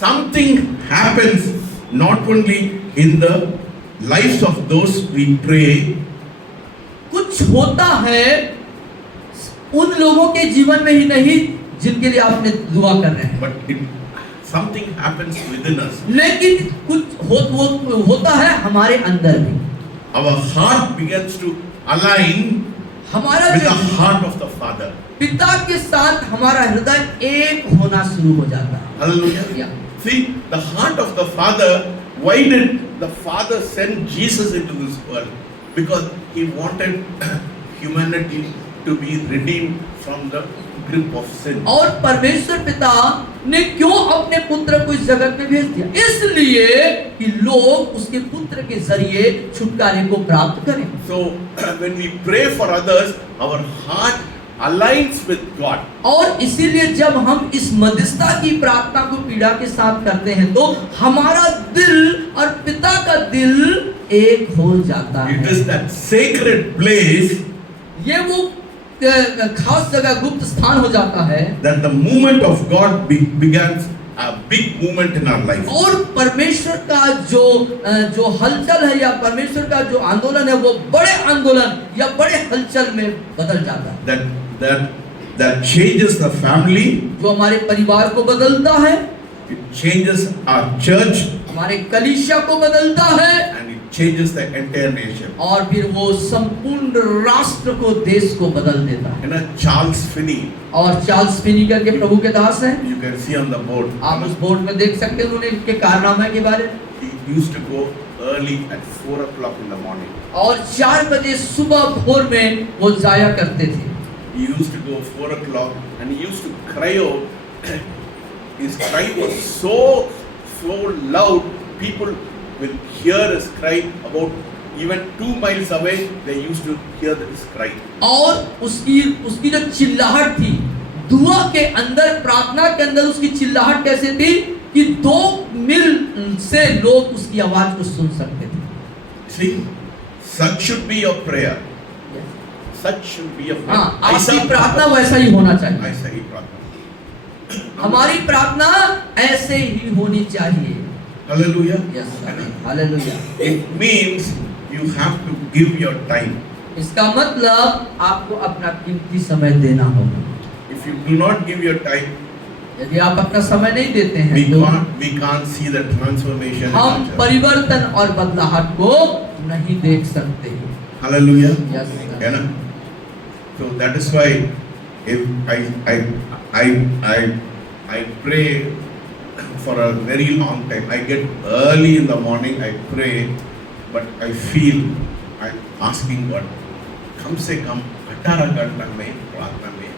something happens not only in the lives of those we pray, कुछ होता है उन लोगों के जीवन में ही नहीं जिनके लिए आपने दुआ कर रहे हैं, but something happens within us. लेकिन कुछ होता है हमारे अंदर भी। our heart begins to align हमारा with the जो heart of the Father. पिता के साथ हमारा हृदय एक होना शुरू हो जाता है। Hallelujah. Yeah. See, the heart of the Father, why did the Father send Jesus into this world? Because he wanted humanity to be redeemed from the grip of sin. और परमेश्वर पिता ने क्यों अपने पुत्र को इस जगत में भेज दिया? इसलिए कि लोग उसके पुत्र के जरिए छुटकारे को प्राप्त करें। So, when we pray for others, our heart aligns with God. और इसीलिए जब हम इस मध्यस्थता की प्रार्थना को पीड़ा के साथ करते हैं तो हमारा दिल और पिता का दिल एक हो जाता It है। is that sacred place ये वो खास जगह गुप्त स्थान हो जाता है that the movement of God begins a big movement in our life. और परमेश्वर का जो हलचल है या परमेश्वर का जो आंदोलन है वो बड़े आंदोलन या बड़े हलचल में बदल जाता है। That changes the family. जो हमारे परिवार को बदलता है, It changes our church. हमारे कलीसिया को बदलता है And it changes the entire nation. और फिर वो संपूर्ण राष्ट्र को, देश को बदल देता है। You know, Charles Finney, और चार्ल्स फिनी करके प्रभु के दास हैं, you can see on the board. आप उस बोर्ड में देख सकते हैं उन्होंने इनके कारनामे के बारे में। He used to go early at 4 o'clock in the morning. और 4 बजे सुबह भोर में वो जाया करते थे। He used to go 4 o'clock and he used to cry out. His cry was so loud, people will hear his cry about even 2 miles away. They used to hear his cry. और उसकी जो चिल्लाहट थी, दुआ के अंदर, प्रार्थना के अंदर उसकी चिल्लाहट कैसे थी कि 2 मील से लोग उसकी आवाज को सुन सकते थे। See, such should be your prayer. Such should be your prayer. हाँ, आपकी प्रार्थना वैसा ही होना चाहिए। ऐसा ही प्रार्थना। हमारी प्रार्थना ऐसे ही होनी चाहिए। Hallelujah. Yes, sir. Hallelujah. It means you have to give your time. इसका मतलब आपको अपना कीमती समय देना होगा। If you do not give your time, यदि आप अपना समय नहीं देते हैं we can't see the transformation. in our हम church. परिवर्तन और बदलाहट को नहीं देख सकते। Hallelujah. Yes, sir. है ना? So that is why if I pray for a very long time. I get early in the morning, I pray, but I feel I'm asking God, कम से कम 18 घंटा में प्रार्थना में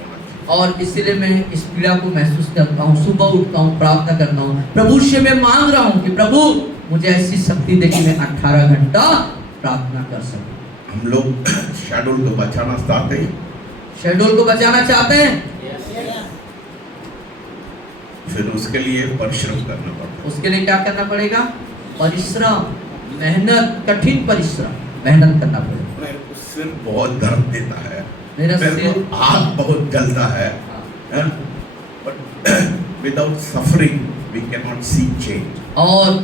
होना चाहिए। और इसीलिए मैं इस पीड़ा को महसूस करता हूँ, सुबह उठता हूँ, प्रार्थना करता हूँ, प्रभु से मैं मांग रहा हूँ कि प्रभु मुझे ऐसी शक्ति दे कि मैं 18 घंटा प्रार्थना कर सकूं। हम लोग शेड्यूल को बचाना चाहते हैं, शेड्यूल को बचाना चाहते हैं, फिर उसके लिए परिश्रम करना पड़ता है। उसके लिए क्या करना पड़ेगा? परिश्रम, मेहनत, कठिन परिश्रम, मेहनत करना पड़ेगा। मेरे को सिर बहुत दर्द देता है, मेरा मेरे सिर को आँख बहुत जलता है, but without suffering we cannot see change. और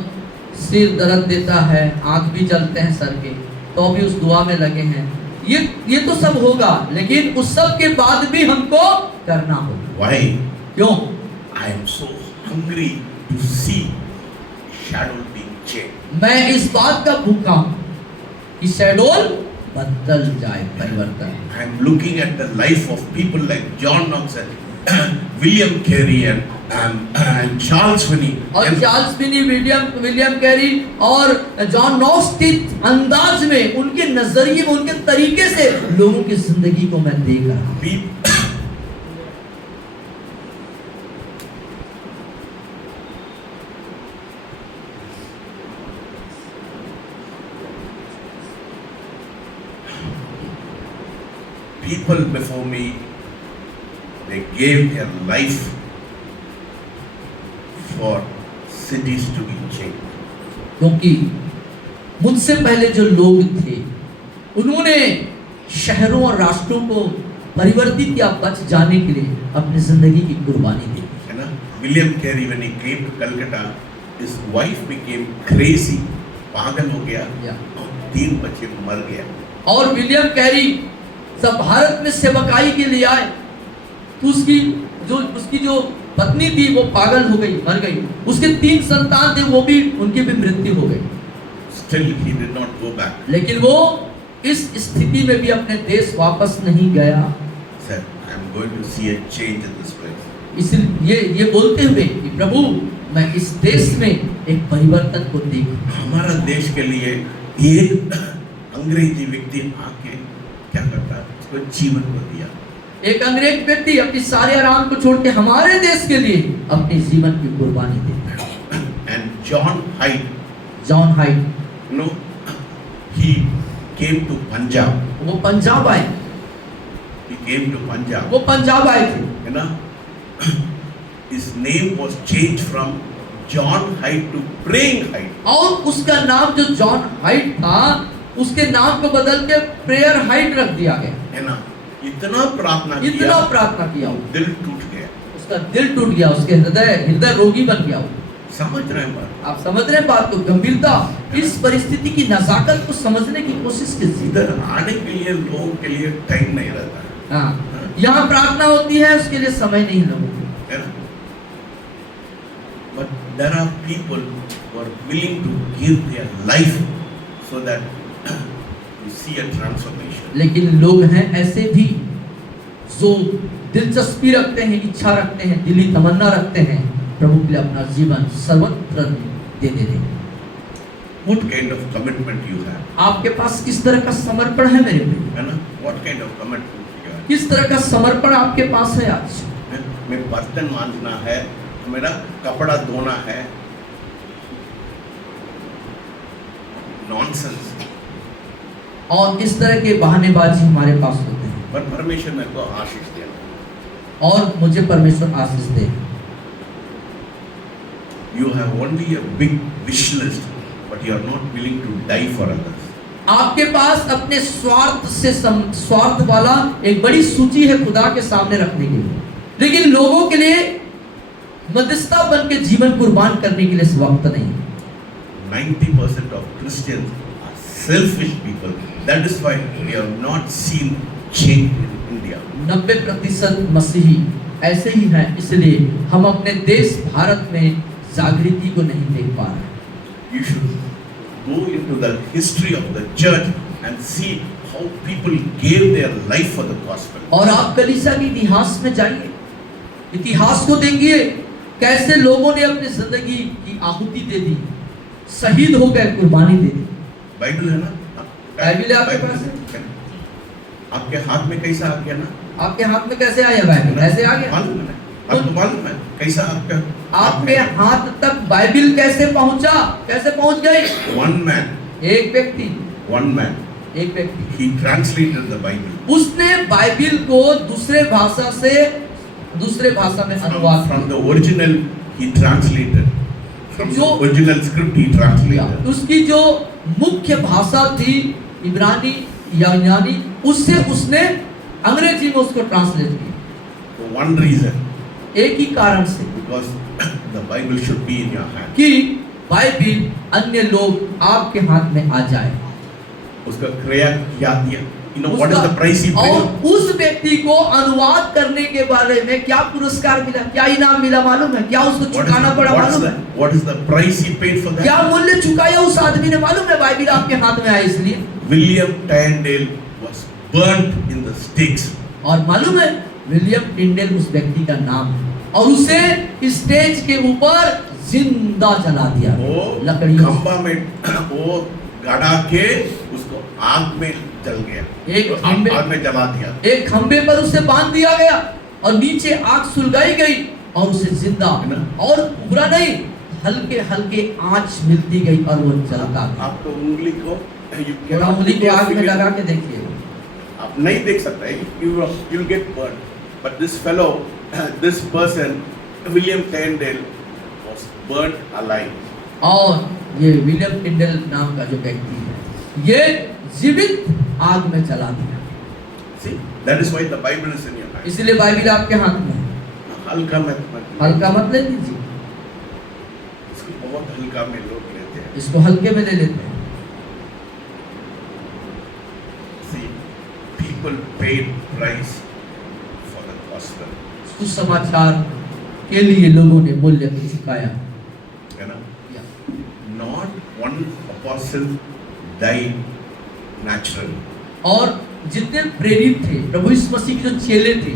सिर दर्द देता है, आँख भी जलते हैं सर के, तो भी उस दुआ में लगे हैं। ये तो सब होगा, लेकिन उस सब के बाद भी हमको करना होगा। Why? क्यों? I am so hungry to see shadow being changed. मैं इस बात का भूखा हूँ कि शेड्यूल बदल जाए, परिवर्तन। I am looking at the life of people like John Knox and William Carey and Charles Finney. और चार्ल्स फिनी, विलियम कैरी और जॉन नॉक्स के अंदाज में, उनके नजरिए में, उनके तरीके से लोगों की जिंदगी को मैं देख रहा हूँ। People before me, they gave their life for cities to be changed. क्योंकि मुझसे पहले जो लोग थे, उन्होंने शहरों और राष्ट्रों को परिवर्तित या बच जाने के लिए अपनी जिंदगी की कुर्बानी दी। है ना? William Carey, when he came to Calcutta, his wife became crazy, पागल हो गया, और 3 बच्चे मर गया। और विलियम कैरी सब भारत में सेवकाई के लिए आए, तो उसकी जो पत्नी थी वो पागल हो गई, मर गई। उसके 3 संतान थे, वो भी, उनकी भी मृत्यु हो गई। still he did not go back. लेकिन वो इस स्थिति में भी अपने देश वापस नहीं गया। Said, I am going to see a change in this place. इसलिए ये बोलते हुए कि प्रभु मैं इस देश में एक परिवर्तन को देखूं। हमारा देश के लिए एक अंग्रेजी व्यक्ति आके क्या करता है, उसको जीवन को दिया। एक अंग्रेज व्यक्ति अपनी सारे आराम को छोड़ के हमारे देश के लिए अपने जीवन की कुर्बानी देता है। And John Hyde, no, he came to Punjab. वो पंजाब आए, He came to Punjab. वो पंजाब आए थे। You know, his name was changed from John Hyde to Praying Hyde. और उसका नाम जो जॉन हाइट था उसके नाम को बदल के प्रेयर हाइट रख दिया गया। है ना, इतना प्रार्थना किया वो, दिल टूट गया। उसका दिल टूट गया, उसके हृदय रोगी बन गया वो। समझ रहे हैं बात? आप समझ रहे हैं बात को, गंभीरता, इस परिस्थिति की नजाकत को समझने की कोशिश कीजिए। इधर आने के लिए लोगों के लिए टाइम नहीं रहता है। हाँ, यहाँ प्रार्थना होती है, उसके लिए समय नहीं लोगों को, है ना? But there are people who are willing to give their life so that to see a transformation. लेकिन लोग हैं ऐसे भी जो दिलचस्पी रखते हैं, इच्छा रखते हैं, दिली तमन्ना रखते हैं प्रभु के लिए अपना जीवन सर्वत्र दे देते हैं। What kind of commitment you have? आपके पास किस तरह का समर्पण है मेरे प्रिय? है ना? What kind of commitment you have? किस तरह का समर्पण आपके पास है आज? मैं बर्तन मांजना है, मेरा कपड़ा धोना है, नॉनसेंस। और इस तरह के बहानेबाजी हमारे पास होते हैं। पर परमेश्वर मेरे को आशीष देना, और मुझे परमेश्वर आशीष दे। You have only a big wish list, but you are not willing to die for others. आपके पास अपने स्वार्थ वाला एक बड़ी सूची है खुदा के सामने रखने के लिए, लेकिन लोगों के लिए मध्यस्थता बन के जीवन कुर्बान करने के लिए इस वक्त नहीं। 90% of Christians are selfish people. That is why we have not seen change in India. 90% मसीही ऐसे ही हैं, इसलिए हम अपने देश भारत में जागृति को नहीं देख पा रहे। You should go into the history of the church and see how people gave their life for the gospel. और आप कलीसिया के इतिहास में जाइए, इतिहास को देखिए, कैसे लोगों ने अपनी जिंदगी की आहुति दे दी, शहीद हो गए, कुर्बानी दे दी। बाइबल है ना? बाइबल है आपके पास है? आपके हाथ में कैसा आ गया ना? आपके हाथ में कैसे आया बाइबल? कैसे आ गया? मालूम है? आपको मालूम है कैसा आपके हाथ तक बाइबल कैसे पहुंचा? कैसे पहुंच गई? One man, एक व्यक्ति, एक व्यक्ति, he translated the Bible. उसने बाइबल को दूसरे भाषा से दूसरे भाषा में अनुवाद from the original he translated, from the original script he translated. उसकी जो मुख्य भाषा थी इब्रानी या यूनानी, उससे उसने अंग्रेजी में उसको ट्रांसलेट किया। For one reason, एक ही कारण से, because the Bible should be in your hand. कि बाइबल अन्य लोग आपके हाथ में आ जाए। उसका क्रय क्या दिया? You know what is the price he paid? और उस व्यक्ति को अनुवाद करने के बारे में क्या पुरस्कार मिला, क्या इनाम मिला मालूम है? क्या उसको चुकाना पड़ा मालूम है? What is the price he paid for that? क्या मूल्य चुकाया उस आदमी ने मालूम है? बाइबल आपके हाथ में आया इसलिए। William Tyndale was burnt in the stakes. और मालूम है विलियम टिंडेल उस व्यक्ति का नाम है, और उसे स्टेज के ऊपर जिंदा जला दिया, लकड़ियों खंबा में वो गड़ा के उसको आग में जल गया, एक खंबे आग में जला दिया, एक खंबे पर उसे बांध दिया गया और नीचे आग सुलगाई गई और उसे जिंदा और उबरा नहीं, हल्के हल्के आंच मिलती गई और वो जलता गया। आप तो उंगली को उंगली को आग में लगा के देखिए, आप नहीं देख सकते, you'll get burned. But this fellow, this person, William Tyndale, was burnt alive. और ये विलियम टिंडेल नाम का जो व्यक्ति है, ये जीवित आग में जला दिया। See, that is why the Bible is in your hand. इसलिए बाइबल आपके हाथ में है। हल्का मत ले लीजिए, इसको बहुत हल्का में लोग लेते हैं। इसको हल्के में ले लेते हैं। See, people paid price for the gospel. सुसमाचार के लिए लोगों ने मूल्य चुकाया, है ना? Not one apostle died naturally. और जितने प्रेरित थे, प्रभु यीशु मसीह के जो चेले थे,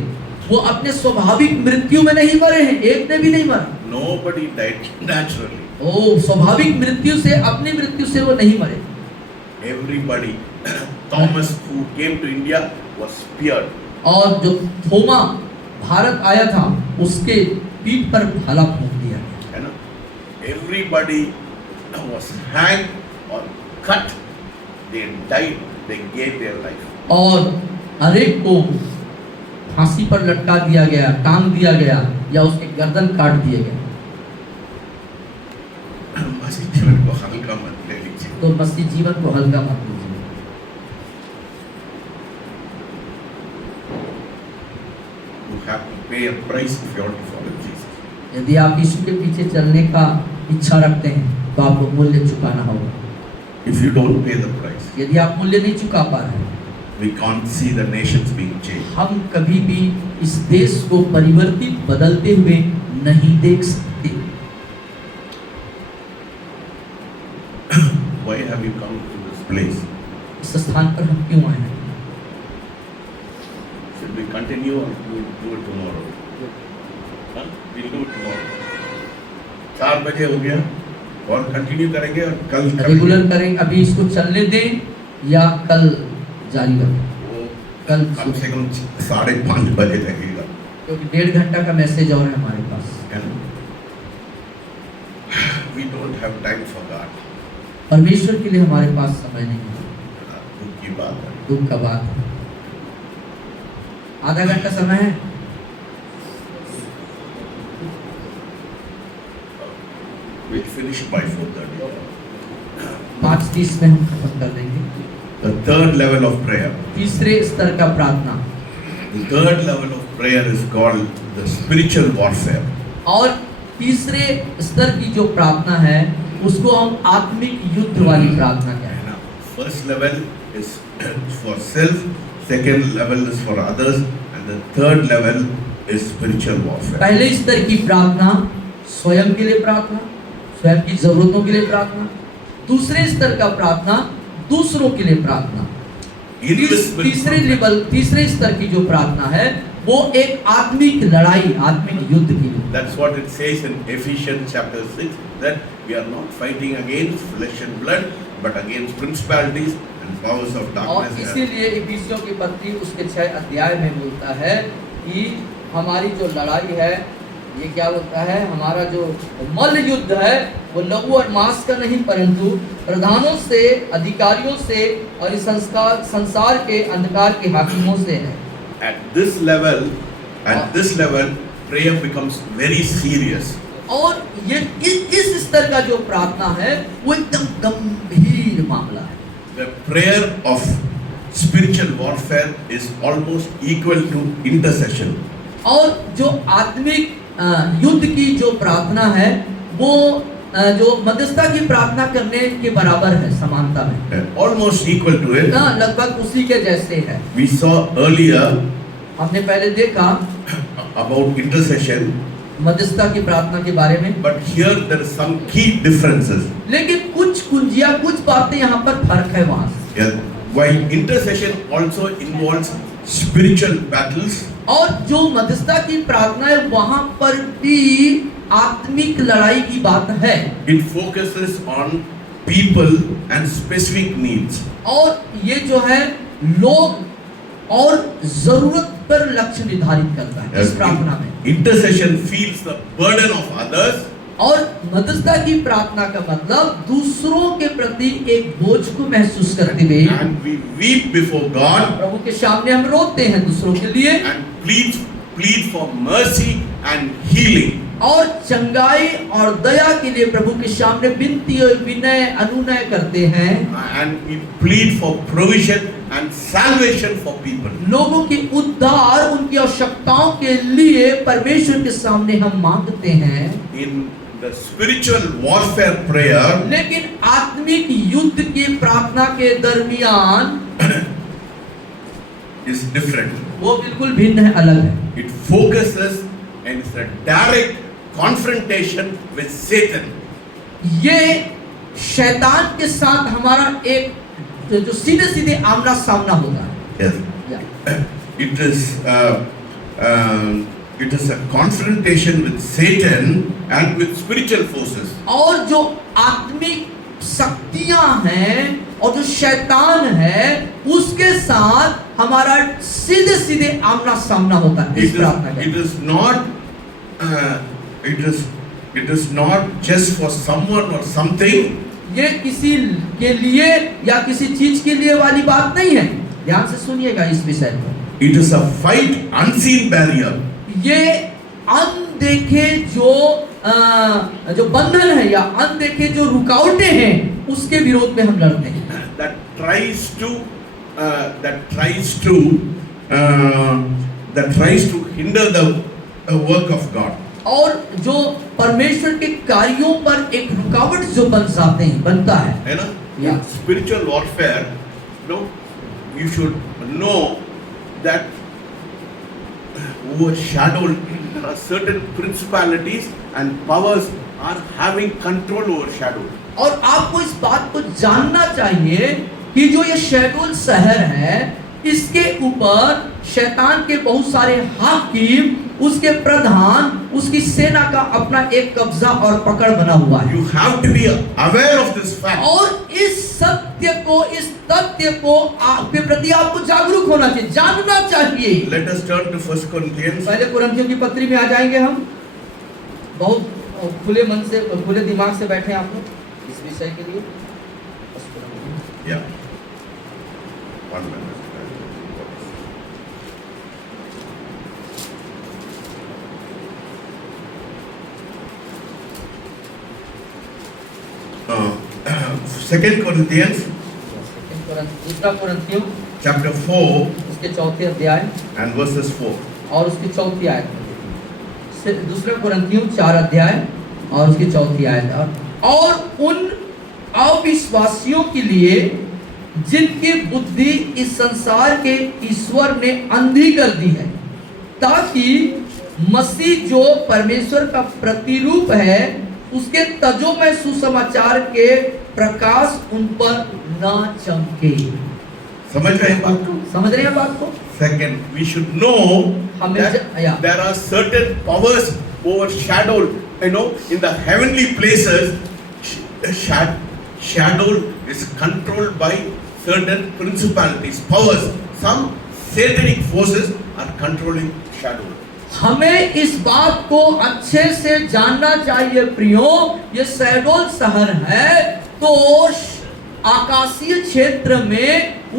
वो अपने स्वाभाविक मृत्यु में नहीं मरे हैं, एक ने भी नहीं मरा। Nobody died naturally. ओ स्वाभाविक मृत्यु से, अपनी मृत्यु से वो नहीं मरे। Everybody, Thomas who came to India was speared. और जो थोमा भारत आया था, उसके पीठ पर भाला फूंक दिया गया। है ना? Everybody was hanged or cut. They died. They gave their life. और हरेक को फांसी पर लटका दिया गया, टांग दिया गया, या उसके गर्दन काट दिए गए। मसीह जीवन को हल्का मत ले लीजिए। तो मसीह जीवन को हल्का मत लीजिए। You have to pay a price if you want to follow Jesus. यदि आप यीशु के पीछे चलने का इच्छा रखते हैं, तो आपको मूल्य चुकाना होगा। If you don't pay the price, यदि आप मूल्य नहीं चुका पा रहे हैं, we can't see the nations being changed. हम कभी भी इस देश को परिवर्तित, बदलते हुए नहीं देख सकते। Why have you come to this place? इस स्थान पर हम क्यों आए हैं? Should we continue or we'll do it tomorrow? Huh? We'll do it tomorrow. 4 बजे हो गया और कंटिन्यू करेंगे और कल रेगुलर करेंगे। अभी इसको चलने दें या कल जारी रखें? वो कल कम से कम 5:30 बजे लगेगा। क्योंकि 1.5 घंटा का मैसेज और है हमारे पास। We don't have time for God. परमेश्वर के लिए हमारे पास समय नहीं है। दुख की बात है। दुख का बात है। आधा घंटा समय है। We'll finish by 4:30. 5:30 में हम खत्म कर देंगे। The third level of prayer. तीसरे स्तर का प्रार्थना। The third level of prayer is called the spiritual warfare. और तीसरे स्तर की जो प्रार्थना है, उसको हम आत्मिक युद्ध वाली प्रार्थना कहते हैं। First level is for self, second level is for others, and the third level is spiritual warfare. पहले स्तर की प्रार्थना स्वयं के लिए प्रार्थना, स्वयं की जरूरतों के लिए प्रार्थना। दूसरे स्तर का प्रार्थना दूसरों के लिए प्रार्थना। तीसरे स्तर की जो प्रार्थना है, वो एक आत्मिक लड़ाई, आत्मिक युद्ध की। That's what it says in Ephesians chapter 6, that we are not fighting against flesh and blood, but against principalities and powers of और darkness. इसीलिए इफिसियों की पत्री उसके 6 अध्याय में बोलता है कि हमारी जो लड़ाई है, ये क्या बोलता है, हमारा जो मल्ल युद्ध है वो लहू और मांस का नहीं, परंतु प्रधानों से, अधिकारियों से और इस संसार के अंधकार के हाकिमों से है। At this level, prayer becomes very serious. और ये इस स्तर का जो प्रार्थना है, वो एकदम गंभीर मामला है। The prayer of spiritual warfare is almost equal to intercession. और जो आत्मिक युद्ध की जो प्रार्थना है, वो जो मध्यस्थता की प्रार्थना करने के बराबर है, समानता में। Almost equal to it. लगभग उसी के जैसे है। We saw earlier हमने पहले देखा about intercession, मध्यस्थता की प्रार्थना के बारे में, but here there are some key differences. लेकिन कुछ कुंजियां, कुछ बातें यहाँ पर फर्क है वहां से। Yeah. While intercession also involves spiritual battles, और जो मध्यस्थता की प्रार्थना है, वहां पर भी आत्मिक लड़ाई की बात है। it focuses on people and specific needs. और ये जो है लोग और जरूरत पर लक्ष्य निर्धारित करता है इस प्रार्थना में। Intercession feels the burden of others. और मध्यस्थता की प्रार्थना का मतलब दूसरों के प्रति एक बोझ को महसूस करते हुए, And we weep before God प्रभु के सामने हम रोते हैं दूसरों के लिए, and plead for mercy and healing. और चंगाई और दया के लिए प्रभु के सामने विनती और विनय अनुनय करते हैं। And we plead for provision and salvation for people. लोगों की उद्धार, उनकी आवश्यकताओं के लिए परमेश्वर के सामने हम मांगते हैं। In the spiritual warfare prayer, लेकिन आत्मिक युद्ध की प्रार्थना के दरमियान is different. वो बिल्कुल भिन्न है, अलग है। It focuses and it's a direct confrontation with Satan. ये शैतान के साथ हमारा एक जो सीधे सीधे आमना सामना होता है। Yes. Yeah. It is a confrontation with Satan and with spiritual forces. और जो आत्मिक शक्तियां हैं और जो शैतान है उसके साथ हमारा सीधे सीधे आमना सामना होता है इस प्रार्थना के। It is not just for someone or something. ये किसी के लिए या किसी चीज के लिए वाली बात नहीं है। ध्यान से सुनिएगा इस विषय को। It is a fight unseen barrier. ये अनदेखे जो बंधन है या अनदेखे जो रुकावटें हैं उसके विरोध में हम लड़ते हैं। That tries to hinder the work of God. और जो परमेश्वर के कार्यों पर एक रुकावट जो बनता है ना? Yeah. Spiritual warfare, you should know that overshadowed, there are certain principalities and powers are having control over shadow. और आपको इस बात को जानना चाहिए कि जो ये शैडोल शहर है इसके ऊपर शैतान के बहुत सारे हाकिम, उसके प्रधान, उसकी सेना का अपना एक कब्जा और पकड़ बना हुआ है। You have to be aware of this fact. और इस सत्य को, इस तथ्य को आपके प्रति आपको जागरूक होना चाहिए, जानना चाहिए। Let us turn to 1 Corinthians. पहले कुरिन्थियों की पत्री में आ जाएंगे हम। बहुत खुले मन से, खुले दिमाग से बैठे आप लोग इस विषय के लिए। Yeah. 1 minute. Second Corinthians, दूसरा कुरिन्थियों chapter 4 उसके चौथे अध्याय and verses 4. और उसकी चौथी आयत। दूसरा कुरिन्थियों 4 अध्याय और उसकी चौथी आयत। और उन अविश्वासियों के लिए जिनकी बुद्धि इस संसार के ईश्वर ने अंधी कर दी है, ताकि मसीह जो परमेश्वर का प्रतिरूप है उसके तजोमय सुसमाचार के प्रकाश उन पर ना चमके। समझ रहे हैं बात को? समझ रहे हैं बात को? Second, we should know that yeah. there are certain powers overshadowed, in the heavenly places. Shadow is controlled by certain principalities, powers. Some satanic forces are controlling shadow. हमें इस बात को अच्छे से जानना चाहिए प्रियो, ये शैडोल शहर है तो आकाशीय क्षेत्र में,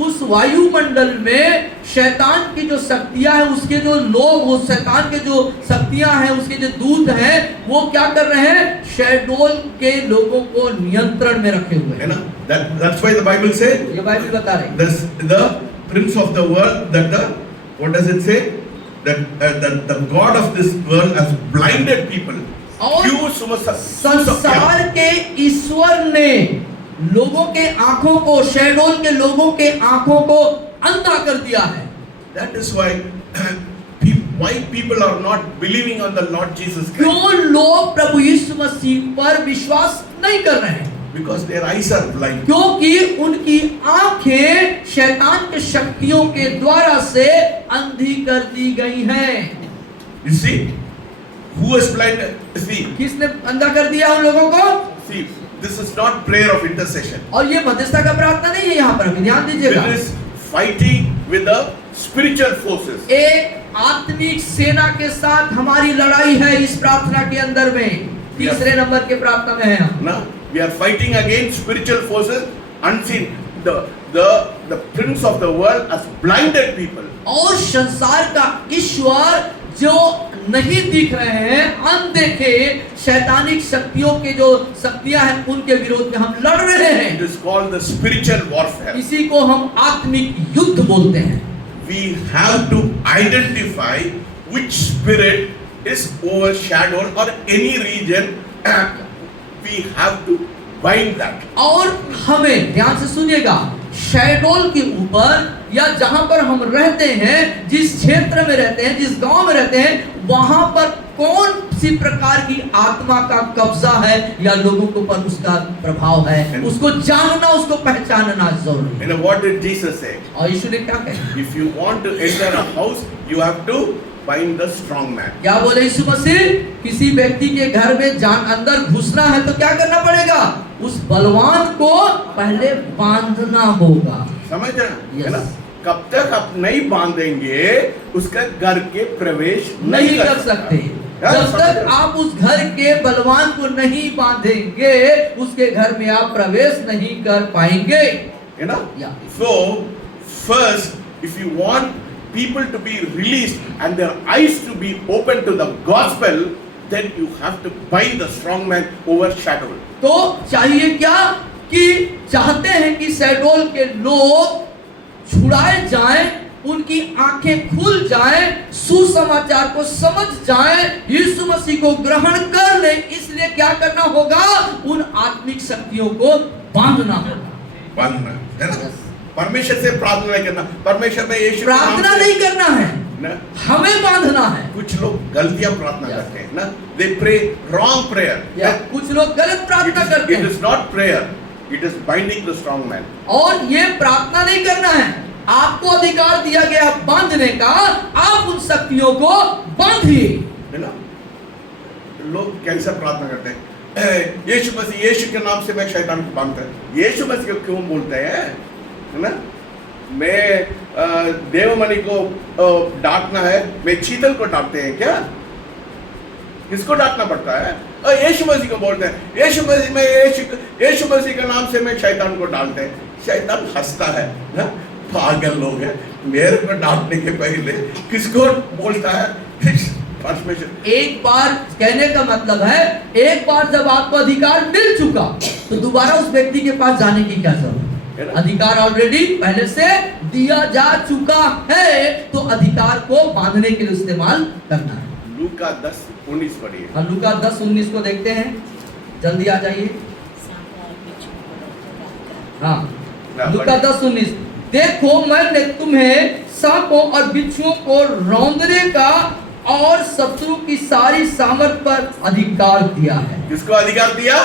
उस वायुमंडल में शैतान की जो शक्तियां हैं, उसके जो लोग, उस शैतान के जो शक्तियां हैं, उसके जो दूत हैं, वो क्या कर रहे हैं? शैडोल के लोगों को नियंत्रण में रखे हुए हैं। That's why the Bible says, ये बाइबल बता रही है, the prince of the world, what does it say? That the God of this world has blinded people. और संसार के ईश्वर ने लोगों के आंखों को, शैडोल के लोगों के आंखों को अंधा कर दिया है। That is why people are not believing on the Lord Jesus Christ. क्यों लोग प्रभु यीशु मसीह पर विश्वास नहीं कर रहे हैं? Because their eyes are blind. क्योंकि उनकी आंखें शैतान के शक्तियों के द्वारा से अंधी कर दी गई हैं। You see, who is blinded? See, किसने अंधा कर दिया उन लोगों को? see, this is not prayer of intercession. और ये मध्यस्थता का प्रार्थना नहीं है यहाँ पर, ध्यान दीजिएगा। It is fighting with the spiritual forces. एक आत्मिक सेना के साथ हमारी लड़ाई है इस प्रार्थना के अंदर में। तीसरे नंबर के प्रार्थना में है हम। Now we are fighting against spiritual forces unseen. The prince of the world has blinded people. और संसार का ईश्वर जो नहीं दिख रहे हैं, अनदेखे शैतानिक शक्तियों के जो शक्तियां हैं उनके विरोध में हम लड़ रहे हैं। It is called the spiritual warfare. इसी को हम आत्मिक युद्ध बोलते हैं। We have to identify which spirit is overshadowed or any region. We have to bind that. और हमें ध्यान से सुनिएगा, शैडोल के ऊपर या जहां पर हम रहते हैं, जिस क्षेत्र में रहते हैं, जिस गांव में रहते हैं, वहां पर कौन सी प्रकार की आत्मा का कब्जा है या लोगों के ऊपर उसका प्रभाव है, उसको जानना, उसको पहचानना जरूरी है। You know what did Jesus say? और यीशु ने क्या कहा? If you want to enter a house, you have to bind the strong man. क्या बोले यीशु मसीह? किसी व्यक्ति के घर में अंदर घुसना है तो क्या करना पड़ेगा? उस बलवान को पहले बांधना होगा। समझ रहे हैं? Yes. है ना? कब तक आप नहीं बांधेंगे उसका घर के प्रवेश नहीं कर सकते। जब तक आप उस घर के बलवान को नहीं बांधेंगे उसके घर में आप प्रवेश नहीं कर पाएंगे। You know? Yeah. So first, if you want people to be released and their eyes to be open to the gospel, then you have to bind the strong man overshadowed. तो चाहिए क्या कि चाहते हैं कि शहडोल के लोग छुड़ाए जाएं, उनकी आंखें खुल जाएं, सुसमाचार को समझ जाएं, यीशु मसीह को ग्रहण कर ले। इसलिए क्या करना होगा? उन आत्मिक शक्तियों को बांधना होगा। बांधना है ना? परमेश्वर से प्रार्थना नहीं करना, परमेश्वर में यीशु प्रार्थना नहीं करना है ना, हमें बांधना है। कुछ लोग गलतियां प्रार्थना करते हैं ना, they pray wrong prayer. कुछ लोग गलत प्रार्थना करते It हैं। is not prayer, it is binding the strong man. और ये प्रार्थना नहीं करना है, आपको अधिकार दिया गया बांधने का, आप उन शक्तियों को बांधिए। है ना? लोग कैसा प्रार्थना करते हैं? यीशु मसीह, यीशु के नाम से मैं शैतान को बांधता हूं। यीशु मसीह को क्यों बोलते हैं? है ना? मैं देवमणि को डांटना है, मैं चीतल को डांटते हैं क्या? किसको डांटना पड़ता है? यीशु मसीह को बोलते हैं, यीशु मसीह में यीशु मसीह के नाम से मैं शैतान को डांटते हैं। शैतान हंसता है ना? पागल लोग हैं, मेरे को डांटने के पहले किसको बोलता है? परमेश्वर। एक बार कहने का मतलब है, एक बार जब आपको अधिकार मिल चुका तो दोबारा उस व्यक्ति के पास जाने की क्या जरूरत है? अधिकार ऑलरेडी पहले से दिया जा चुका है, तो अधिकार को बांधने के लिए इस्तेमाल करना है। लूका 10:19 पढ़िए। हम लूका 10:19 को देखते हैं, जल्दी आ जाइए। हाँ, लूका 10:19। देखो मैंने तुम्हें सांपों और बिच्छुओं को रौंदने का और शत्रु की सारी सामर्थ पर अधिकार दिया है। किसको अधिकार दिया?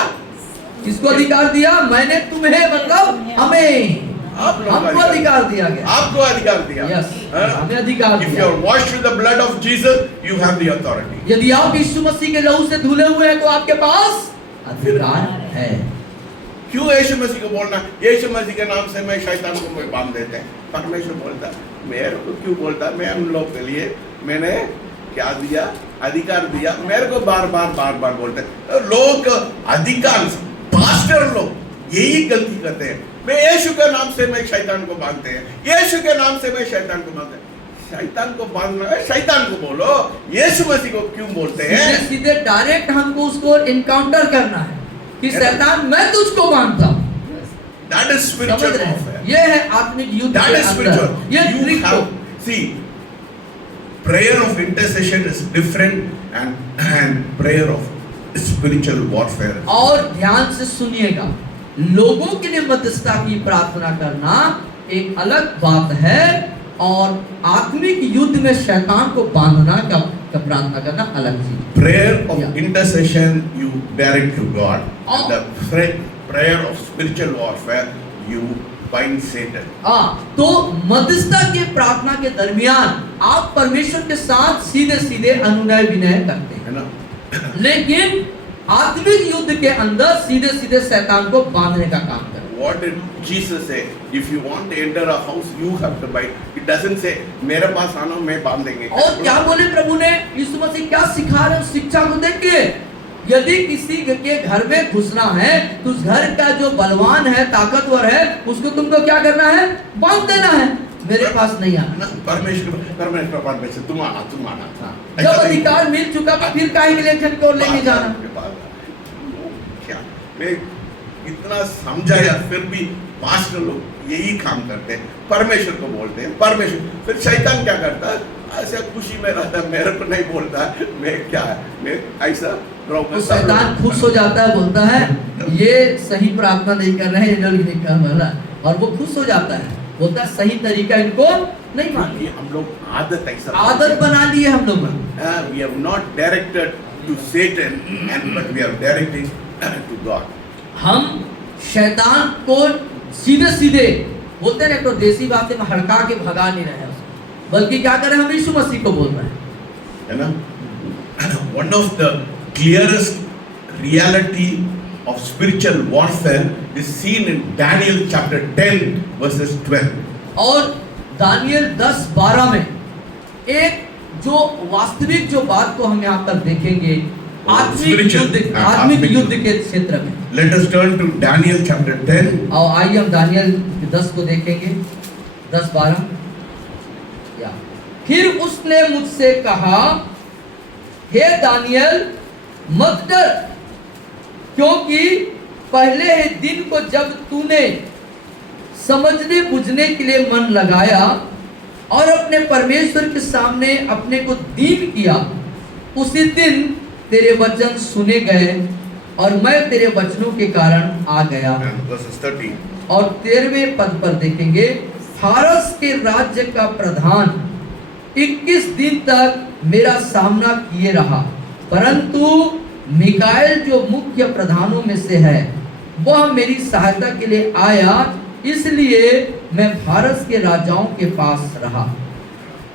किसको अधिकार दिया? मैंने तुम्हें मतलब हमें, हमको अधिकार दिया गया। आपको अधिकार दिया। यस, हमें अधिकार If you दिया। are washed with the blood of Jesus, you have the authority. यदि आप यीशु मसीह के लहू से धुले हुए हैं तो आपके पास अधिकार है। क्यों यीशु मसीह को बोलना? यीशु मसीह के नाम से मैं शैतान को मैं बांध देते हैं। परमेश्वर बोलता मेरे को क्यों बोलता? मैं हम लोग के लिए मैंने क्या दिया? अधिकार दिया। मेरे को बार बार बोलते हैं लोग। अधिकांश पास्टर लोग यही गलती करते हैं। मैं यीशु के नाम से मैं शैतान को बांधते हैं, यीशु के नाम से मैं शैतान को बांधते हैं। शैतान को बांधना है, शैतान को बोलो। यीशु मसीह को क्यों बोलते हैं? सीधे डायरेक्ट हमको उसको इनकाउंटर करना है कि शैतान मैं तुझको बांधता हूं। That is spiritual warfare. ये है आत्मिक युद्ध That के is अंदर। spiritual. ये You trick have, see, prayer of intercession is different and prayer of spiritual warfare. और ध्यान से सुनिएगा, लोगों के लिए मध्यस्थता की प्रार्थना करना एक अलग बात है और आत्मिक युद्ध में शैतान को बांधना का प्रार्थना करना अलग चीज। Prayer of Yeah. intercession you direct to God. Oh. The prayer of spiritual warfare you bind Satan. तो मध्यस्थता के प्रार्थना के दरमियान आप परमेश्वर के साथ सीधे सीधे अनुनय विनय करते हैं, है ना? लेकिन आत्मिक युद्ध के अंदर सीधे सीधे शैतान को बांधने का काम करें। What did Jesus say? If you want to enter a house, you have to bind. It doesn't say मेरे पास आना मैं बांध देंगे। और क्या बोले प्रभु ने? यीशु मसीह क्या सिखा रहे हैं? शिक्षा को देख के, यदि किसी के घर में घुसना है तो उस घर का जो बलवान है, ताकतवर है, उसको तुमको क्या करना है? बांध देना है। मेरे पास नहीं आना। परमेश्वर तुम आना। जब अधिकार मिल चुका तो फिर काहे के लिए जन को लेके जाना? क्या मैं इतना समझाया फिर भी पास्टर लोग यही काम करते हैं, परमेश्वर को बोलते हैं परमेश्वर। फिर शैतान क्या करता है? ऐसा खुशी में रहता है, मेरे को नहीं बोलता मैं क्या है, मैं ऐसा तो शैतान खुश हो जाता है, बोलता है ये सही प्रार्थना नहीं कर रहे हैं, ये लोग नहीं कर रहा, और वो खुश हो जाता है, बोलता है सही तरीका इनको नहीं मानते। क्योंकि हम लोग आदत ऐसा आदत बना ली है हम लोग। we have not directed to Satan and but we are directing to God. हम शैतान को सीधे सीधे बोलते हैं ना, तो देसी भाषा में हड़का के भगा नहीं रहे हैं उसको, बल्कि क्या कर रहे हैं, हम यीशु मसीह को बोल रहे हैं, है ना? One of the clearest reality of spiritual warfare is seen in Daniel chapter 10 verses 12. और दानियल 10:12 में एक जो वास्तविक जो बात को हम यहाँ पर देखेंगे आत्मिक युद्ध के क्षेत्र में। Let us turn to Daniel chapter 10. और आइए हम दानियल 10 को देखेंगे, 10:12। या फिर उसने मुझसे कहा, हे दानियल मत डर, क्योंकि पहले ही दिन को जब तूने समझने बुझने के लिए मन लगाया और अपने परमेश्वर के सामने अपने को दीन किया, उसी दिन तेरे वचन सुने गए और मैं तेरे वचनों के कारण आ गया। Verses 13. और 13वें पद पर देखेंगे, फारस के राज्य का प्रधान 21 दिन तक मेरा सामना किए रहा, परंतु मिकाएल जो मुख्य प्रधानों में से है वह मेरी सहायता के लिए आया, इसलिए मैं फारस के राजाओं के पास रहा।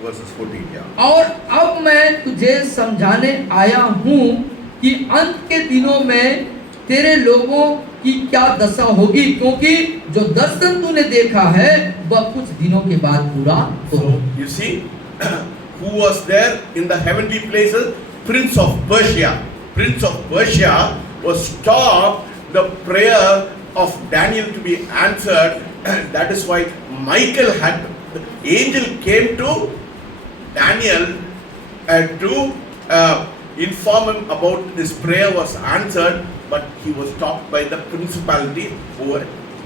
Verses 14. Yeah. और अब मैं तुझे समझाने आया हूँ कि अंत के दिनों में तेरे लोगों की क्या दशा होगी, क्योंकि जो दर्शन तूने देखा है वह कुछ दिनों के बाद पूरा होगा। So you see, who was there in the heavenly places? Prince of Persia. Prince of Persia was stopped the prayer of Daniel to be answered. That is why Michael had, the angel came to Daniel to inform him about his prayer was answered, but he was stopped by the principality over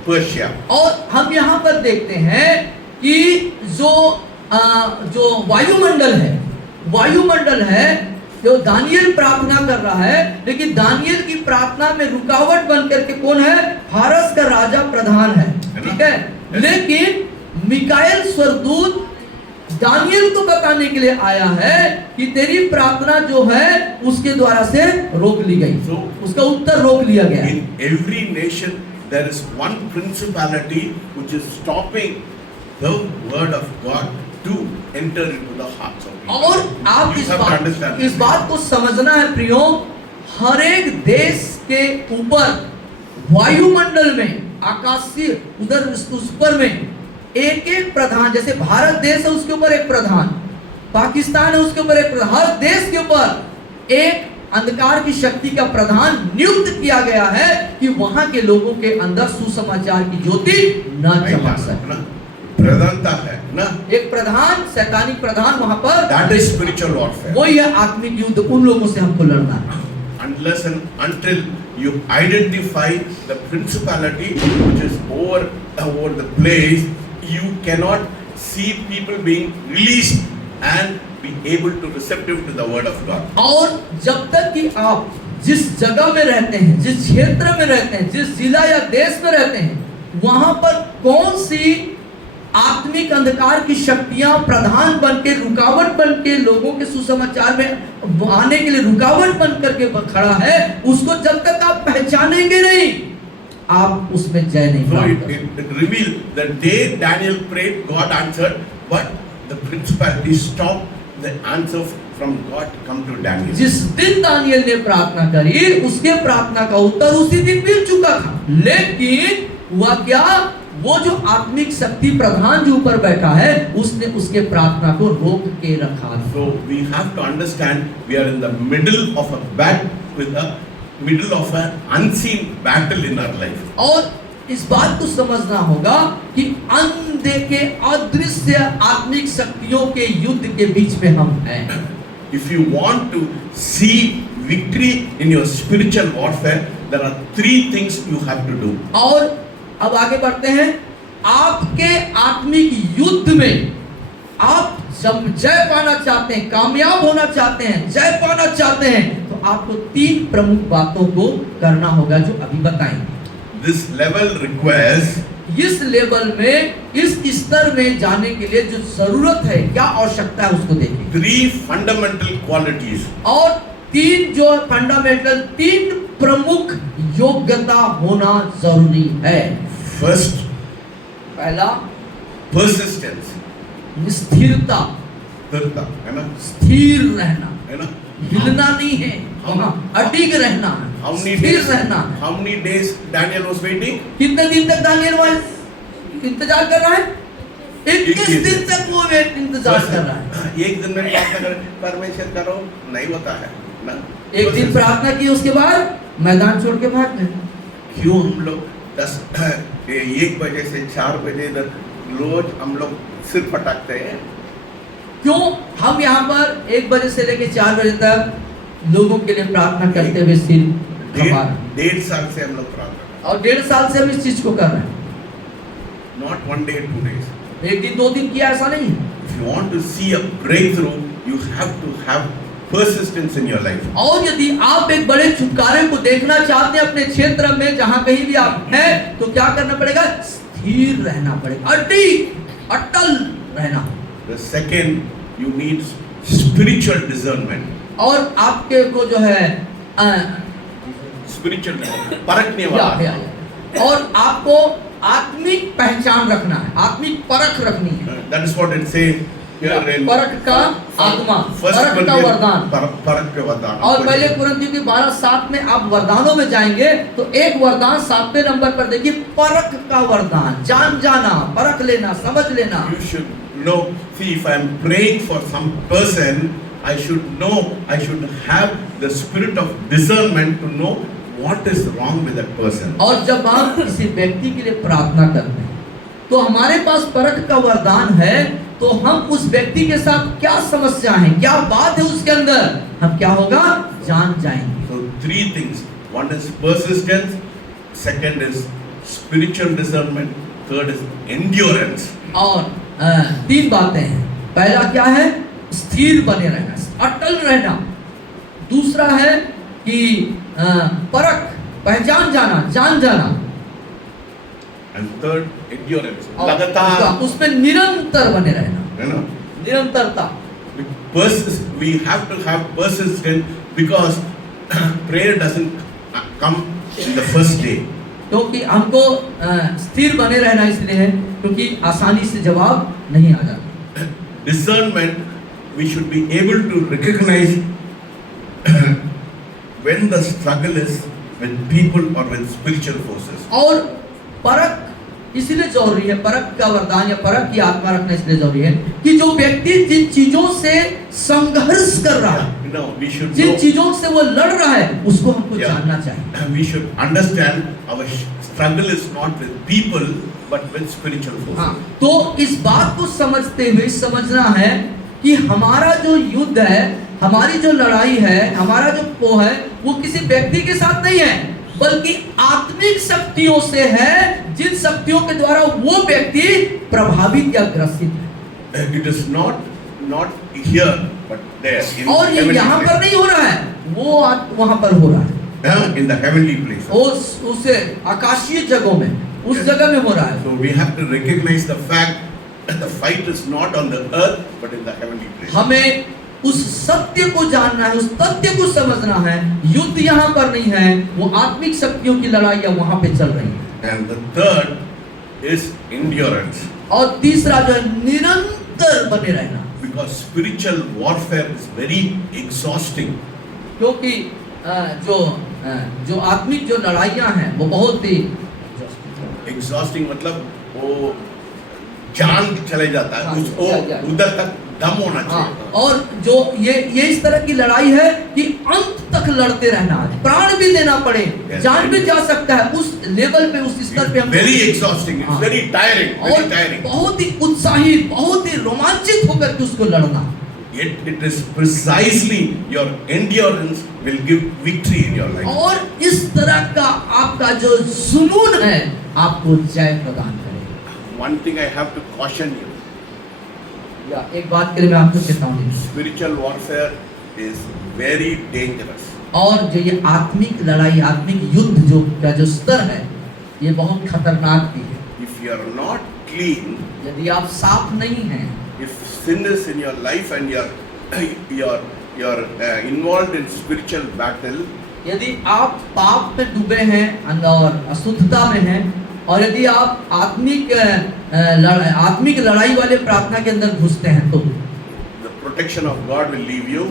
Persia. और हम यहाँ पर देखते हैं कि जो वायुमंडल है जो दानियल प्रार्थना कर रहा है, लेकिन दानियल की प्रार्थना में रुकावट बन करके कौन है, फारस का राजा प्रधान है, ठीक है। लेकिन मिकाएल स्वर्गदूत दानियल को बताने के लिए आया है कि तेरी प्रार्थना जो है उसके द्वारा से रोक ली गई, उसका उत्तर रोक लिया गया। In every nation there is one principality which is stopping the word of God to enter into the hearts of people. और आप इस बात को समझना है प्रियो, हर एक देश के ऊपर वायुमंडल में, आकाशीय उधर उस पर में एक एक प्रधान, जैसे भारत देश है उसके ऊपर एक प्रधान, पाकिस्तान है उसके ऊपर एक प्रधान, हर देश के ऊपर एक अंधकार की शक्ति का प्रधान नियुक्त किया गया है कि वहां के लोगों के अंदर सुसमाचार की ज्योति न चमक सके। प्रधानता है ना, एक प्रधान, शैतानिक प्रधान वहां पर, that is spiritual warfare. वही है आत्मिक युद्ध, उन लोगों से हमको लड़ना है। Unless and until you identify the principality which is over the place, you cannot see people being released and be able to receptive to the word of God. और जब तक कि आप जिस जगह में रहते हैं, जिस क्षेत्र में रहते हैं, जिस जिला या देश में रहते हैं, वहां पर कौन सी आत्मिक अंधकार की शक्तियां प्रधान बनके, रुकावट बनके, लोगों के सुसमाचार में आने के लिए रुकावट बन करके खड़ा है, उसको जब तक आप पहचानेंगे नहीं, आप उसमें जय नहीं पाएंगे। So it revealed that day Daniel prayed, God answered, but the principality stopped the answer from God to come to Daniel. जिस दिन दानियल ने प्रार्थना करी, उसके प्रार्थना का उत्तर उसी दिन मिल चुका था, लेकिन हुआ क्या, वो जो आत्मिक शक्ति प्रधान जो ऊपर बैठा है उसने उसके प्रार्थना को रोक के रखा। So we have to understand we are in the middle of a battle, with the middle of an unseen battle in our life. और इस बात को समझना होगा कि अनदेखे अदृश्य आत्मिक शक्तियों के युद्ध के बीच में हम हैं। If you want to see victory in your spiritual warfare, there are 3 things you have to do. और अब आगे बढ़ते हैं, आपके आत्मिक युद्ध में आप जब जय पाना चाहते हैं, कामयाब होना चाहते हैं, जय पाना चाहते हैं, तो आपको 3 प्रमुख बातों को करना होगा जो अभी बताएंगे। This level requires इस लेवल में, इस स्तर में जाने के लिए जो जरूरत है, क्या आवश्यकता है, उसको देखिए। 3 fundamental qualities. और 3 जो फंडामेंटल, 3 प्रमुख योग्यता होना जरूरी है। First, पहला, persistence. स्थिरता, स्थिरता, है ना? स्थिर रहना, है ना? हिलना नहीं है, वहाँ अडिग रहना है, How many स्थिर days? रहना है। How many days Daniel was waiting? कितने दिन तक दानियल वहाँ इंतजार कर रहा है? 21 दिन तक वो इंतजार कर रहा है। एक दिन में प्रार्थना कर, परमेश्वर करो, नहीं होता है ना? एक दिन प्रार्थना की, उसके बाद मैदान छोड़ के भाग गए। क्यों हम लोग 1 बजे से 4 बजे तक रोज हम लोग सिर पटाखते हैं? क्यों हम यहाँ पर 1 बजे से लेकर 4 बजे तक लोगों के लिए प्रार्थना करते हुए सिर खपा रहे हैं? 1.5 साल से हम लोग प्रार्थना करते और 1.5 साल से हम इस चीज को कर रहे हैं। हैं। Not 1 day, 2 days. 1 दिन 2 दिन किया, ऐसा नहीं है। If you want to see a breakthrough, you have to have persistence in your life. और यदि आप एक बड़े छुटकारे को देखना चाहते हैं अपने क्षेत्र में, जहां कहीं भी आप हैं, तो क्या करना पड़ेगा? स्थिर रहना पड़ेगा, अटल रहना। The second, you need spiritual discernment. और आपके को जो है Spiritual discernment, परखने वाला। और आपको आत्मिक पहचान रखना है, आत्मिक परख रखनी है। That is what it says here in परख का आत्मा, First परख का Corinthians, वरदान। परख के वरदान। और पहले कुरिन्थियों की 12:7 में आप वरदानों में जाएंगे तो एक वरदान 7वें नंबर पर देखिए, परख का वरदान, जान जाना, परख लेना, समझ लेना। You should know. See, if I am praying for some person, I should know. I should have the spirit of discernment to know what is wrong with that person. और जब हम किसी व्यक्ति के लिए प्रार्थना करते हैं तो हमारे पास परख का वरदान है, तो हम उस व्यक्ति के साथ क्या समस्या है, क्या बात है उसके अंदर, हम क्या होगा जान जाएंगे। So 3 things. One is persistence, second is spiritual discernment, third is endurance. और 3 बातें हैं। पहला क्या है? स्थिर बने रहना, अटल रहना। दूसरा है कि परख, पहचान जाना, जान जाना। And third, endurance. और लगातार, उसमें निरंतर बने रहना, है ना? निरंतरता। We have to have persistence because prayer doesn't come in the first day. क्योंकि हमको स्थिर बने रहना इसलिए है क्योंकि आसानी से जवाब नहीं आ जाता। Discernment, we should be able to recognize when the struggle is with people or with spiritual forces. और परख इसलिए जरूरी है, परख का वरदान या परख की आत्मा रखना इसलिए जरूरी है कि जो व्यक्ति जिन चीजों से संघर्ष कर रहा है, No, we should Jin know. चीजों से वो लड़ रहा है, उसको हमको जानना चाहिए। We should understand our struggle is not with people but with spiritual forces. हाँ, तो इस बात को समझते हुए समझना है कि हमारा जो युद्ध है, हमारी जो लड़ाई है, हमारा जो वो है, वो किसी व्यक्ति के साथ नहीं है, बल्कि आत्मिक शक्तियों से है, जिन शक्तियों के द्वारा वो व्यक्ति प्रभावित या ग्रसित है। It is not here but there. In और ये heavenly यहाँ पर place. नहीं हो रहा है, वो वहाँ पर हो रहा है, In the heavenly place. उसे आकाशीय जगहों में, उस जगह में हो रहा है। So we have to recognize the fact that the fight is not on the earth but in the heavenly place. हमें उस सत्य को जानना है, उस तथ्य को समझना है, युद्ध यहाँ पर नहीं है, वो आत्मिक शक्तियों की लड़ाई वहाँ पे चल रही है। And the third is endurance. और तीसरा जो है निरंतर बने रहना, Because spiritual warfare is very exhausting. क्योंकि जो आत्मिक जो लड़ाइयाँ हैं वो बहुत ही Exhausting मतलब वो जान चले जाता है, कुछ उधर तक दम होना चाहिए। और जो ये इस तरह की लड़ाई है कि अंत तक लड़ते रहना है, प्राण भी देना पड़े, जान भी जा सकता है, उस लेवल पे, उस स्तर पे हम Very exhausting, it's very tiring, very और tiring. बहुत ही उत्साहित, बहुत ही रोमांचित होकर के उसको लड़ना। Yet it is precisely your endurance will give victory in your life. और इस तरह का आपका जो जुनून है आपको जय प्रदान करेगा। One thing I have to caution you. या एक बात के लिए मैं आपको चेतावनी दूं, Spiritual warfare is very dangerous. और जो ये आत्मिक लड़ाई, आत्मिक युद्ध जो का जो स्तर है, ये बहुत खतरनाक भी है। If you are not clean, यदि आप साफ नहीं हैं, if sin is in your life and you're involved in spiritual battle, यदि आप पाप में डूबे हैं और अशुद्धता में हैं, और यदि आप आत्मिक लड़ाई वाले प्रार्थना के अंदर घुसते हैं, तो the protection of God will leave you,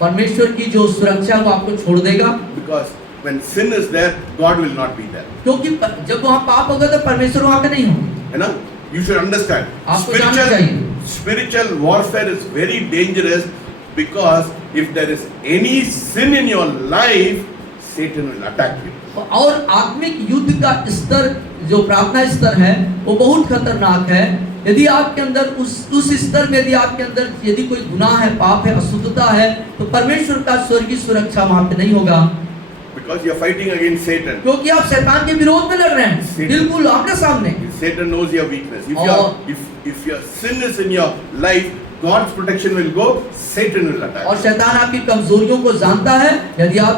परमेश्वर की जो सुरक्षा वो आपको छोड़ देगा, because when sin is there, God will not be there. क्योंकि जब वहाँ पाप होगा तो परमेश्वर वहाँ पे नहीं होंगे। You know, you should understand. आपको जानना चाहिए। Spiritual warfare is very dangerous because if there is any sin in your life, Satan will attack you. और आत्मिक युद्ध का स्तर जो प्रार्थना स्तर है वो बहुत खतरनाक है। यदि आपके अंदर उस स्तर में यदि आपके अंदर यदि कोई गुनाह है, पाप है, अशुद्धता है, तो परमेश्वर का स्वर्गीय सुरक्षा वहाँ पे नहीं होगा। Because you are fighting against Satan. क्योंकि आप शैतान के विरोध में लड़ रहे हैं, बिल्कुल आमने सामने। Satan knows your weakness. If your sin is in your life, God's protection will go, Satan will attack. और शैतान आपकी कमजोरियों को जानता है। यदि आप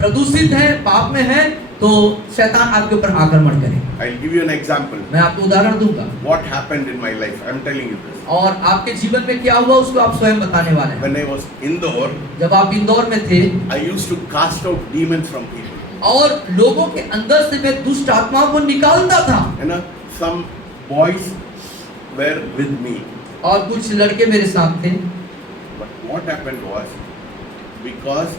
प्रदूषित हैं, पाप में हैं, तो शैतान आपके ऊपर आक्रमण करेगा। I'll give you an example. मैं आपको उदाहरण दूंगा। What happened in my life? I'm telling you this. और आपके जीवन में क्या हुआ उसको आप स्वयं बताने वाले हैं। When I was in Indore, जब आप इंदौर में थे, I used to cast out demons from people. और लोगों के अंदर से मैं दुष्ट आत्माओं को निकालता था। You know, some boys were with me. और कुछ लड़के मेरे साथ थे। But what happened was, because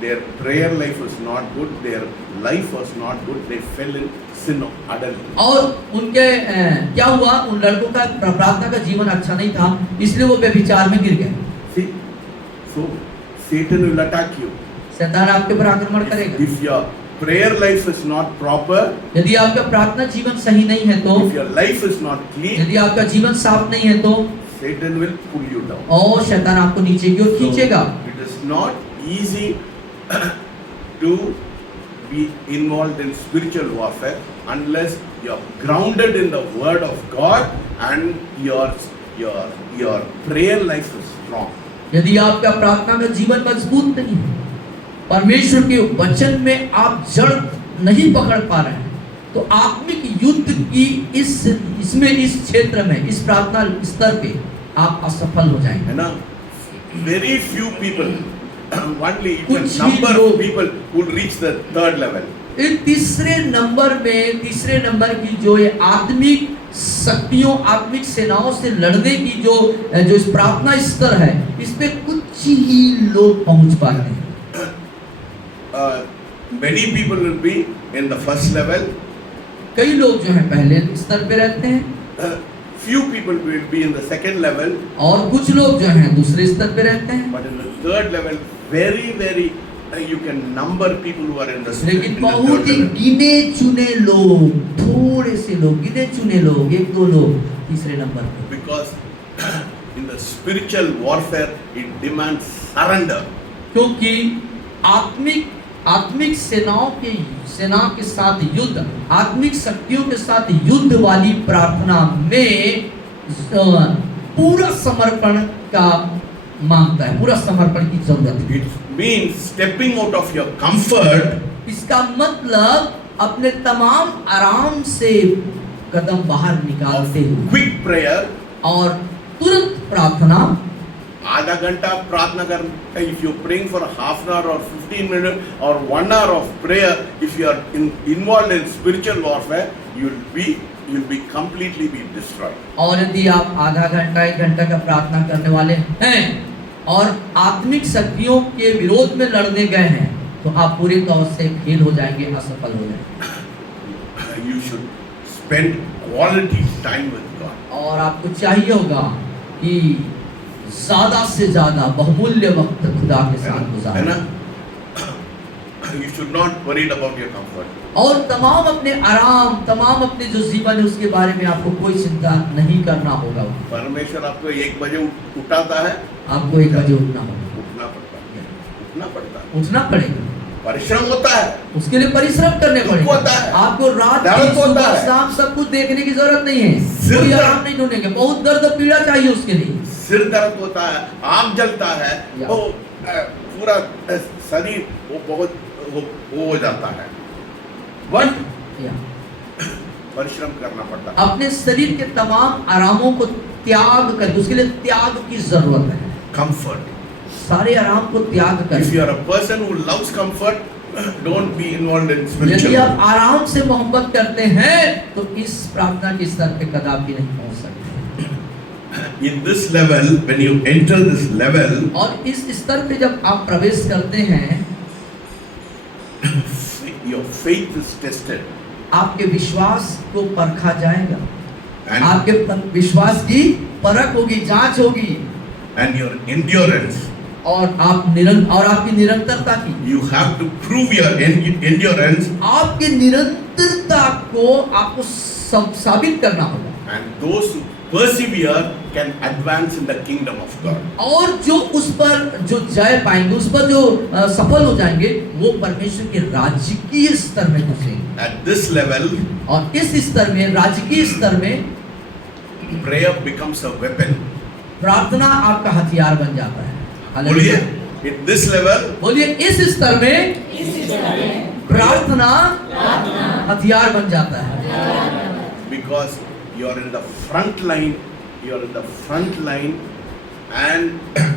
their prayer life was not good, their life was not good, they fell in sin of adultery. और उनके क्या हुआ, उन लड़कों का प्रार्थना का जीवन अच्छा नहीं था, इसलिए वो व्यभिचार में गिर गए। See, so Satan will attack you. शैतान आपके ऊपर आक्रमण करेगा। If your prayer life is not proper, यदि आपका प्रार्थना जीवन सही नहीं है तो, if your life is not clean, यदि आपका जीवन साफ नहीं है तो Satan will pull you down. और शैतान आपको नीचे की ओर खींचेगा। It is not easy to be involved in spiritual warfare unless you are grounded in the word of God and your prayer life is strong. यदि आपका प्रार्थना का जीवन मजबूत नहीं है, परमेश्वर के वचन में आप जड़ नहीं पकड़ पा रहे हैं, तो आत्मिक युद्ध की इस क्षेत्र में, इस प्रार्थना स्तर पे आप असफल हो जाएंगे। है ना? Very few people, only कुछ a ही number लोग of people will reach the third level. तीसरे नंबर की जो ये आत्मिक शक्तियों, आत्मिक सेनाओं से लड़ने की जो इस प्रार्थना स्तर है, इस पे कुछ ही लोग पहुंच पाते हैं। Many people will be in the first level. कई लोग जो हैं पहले स्तर पे रहते हैं। Few people will be in the second level. और कुछ लोग जो हैं दूसरे स्तर पे रहते हैं। But in the third level, very you can number people who are in the लेकिन बहुत ही गिने चुने लोग, थोड़े से लोग, गिने चुने लोग, 1-2 लोग तीसरे नंबर पे। Because in the spiritual warfare it demands surrender. क्योंकि आत्मिक सेना के साथ युद्ध, आत्मिक शक्तियों के साथ युद्ध वाली प्रार्थना में पूरा समर्पण का मांगता है, पूरा समर्पण की जरूरत है। It means stepping out of your comfort. इसका मतलब अपने तमाम आराम से कदम बाहर निकालते हुए Quick prayer. और तुरंत प्रार्थना। आधा घंटा प्रार्थना कर, if you are praying for half an hour or 15 minutes or 1 hour of prayer, if you are involved in spiritual warfare, you'll be completely be destroyed. और यदि आप आधा घंटा 1 घंटा का प्रार्थना करने वाले हैं और आत्मिक शक्तियों के विरोध में लड़ने गए हैं, तो आप पूरी तौर से फेल हो जाएंगे, असफल हो जाएंगे। You should spend quality time with God. और आपको चाहिए होगा कि ज्यादा से ज्यादा बहुमूल्य वक्त खुदा के साथ है गुजारें। ना? You should not worried about your comfort. और तमाम अपने आराम, तमाम अपने जो जीवन है उसके बारे में आपको कोई चिंता नहीं करना होगा। परमेश्वर आपको 1 बजे उठाता है, आपको 1 बजे उठना होगा, उठना पड़ेगा, परिश्रम होता है, उसके लिए परिश्रम करने पड़ेंगे। आपको रात दिन सुबह शाम सब कुछ देखने की जरूरत नहीं है, कोई आराम नहीं ढूंढेंगे, बहुत दर्द पीड़ा चाहिए उसके लिए। सिर दर्द होता है, आँख जलता है, वो पूरा शरीर वो बहुत वो हो जाता है। What? या परिश्रम करना पड़ता है। अपने शरीर के तमाम आरामों को त्याग कर, उसके लिए त्याग की जरूरत है। Comfort. सारे आराम को त्याग If कर। you are a person who loves comfort, don't be involved in यदि spiritual आप life. आराम से मोहब्बत करते हैं तो इस प्रार्थना के स्तर पे कदापि नहीं पहुंच सकते। In this level, when you enter this level, और इस स्तर पे जब आप प्रवेश करते हैं, your faith is tested. आपके विश्वास को परखा जाएगा, And, आपके विश्वास की परख होगी, जांच होगी, and your endurance. और आपकी निरंतरता की, You have to prove your endurance, आपकी निरंतरता को आपको साबित करना होगा। and those who persevere can advance in the kingdom of God. और जो उस पर जो जय पाएंगे, उस पर जो सफल हो जाएंगे, वो परमेश्वर के राजकीय स्तर में घुसेंगे। At this level, और इस स्तर में, राजकीय स्तर में, prayer becomes a weapon. प्रार्थना आपका हथियार बन जाता है। बोलिए, हालेलुया। in this level, बोलिए, इस स्तर में प्रार्थना हथियार बन जाता है। because you are in the front line, and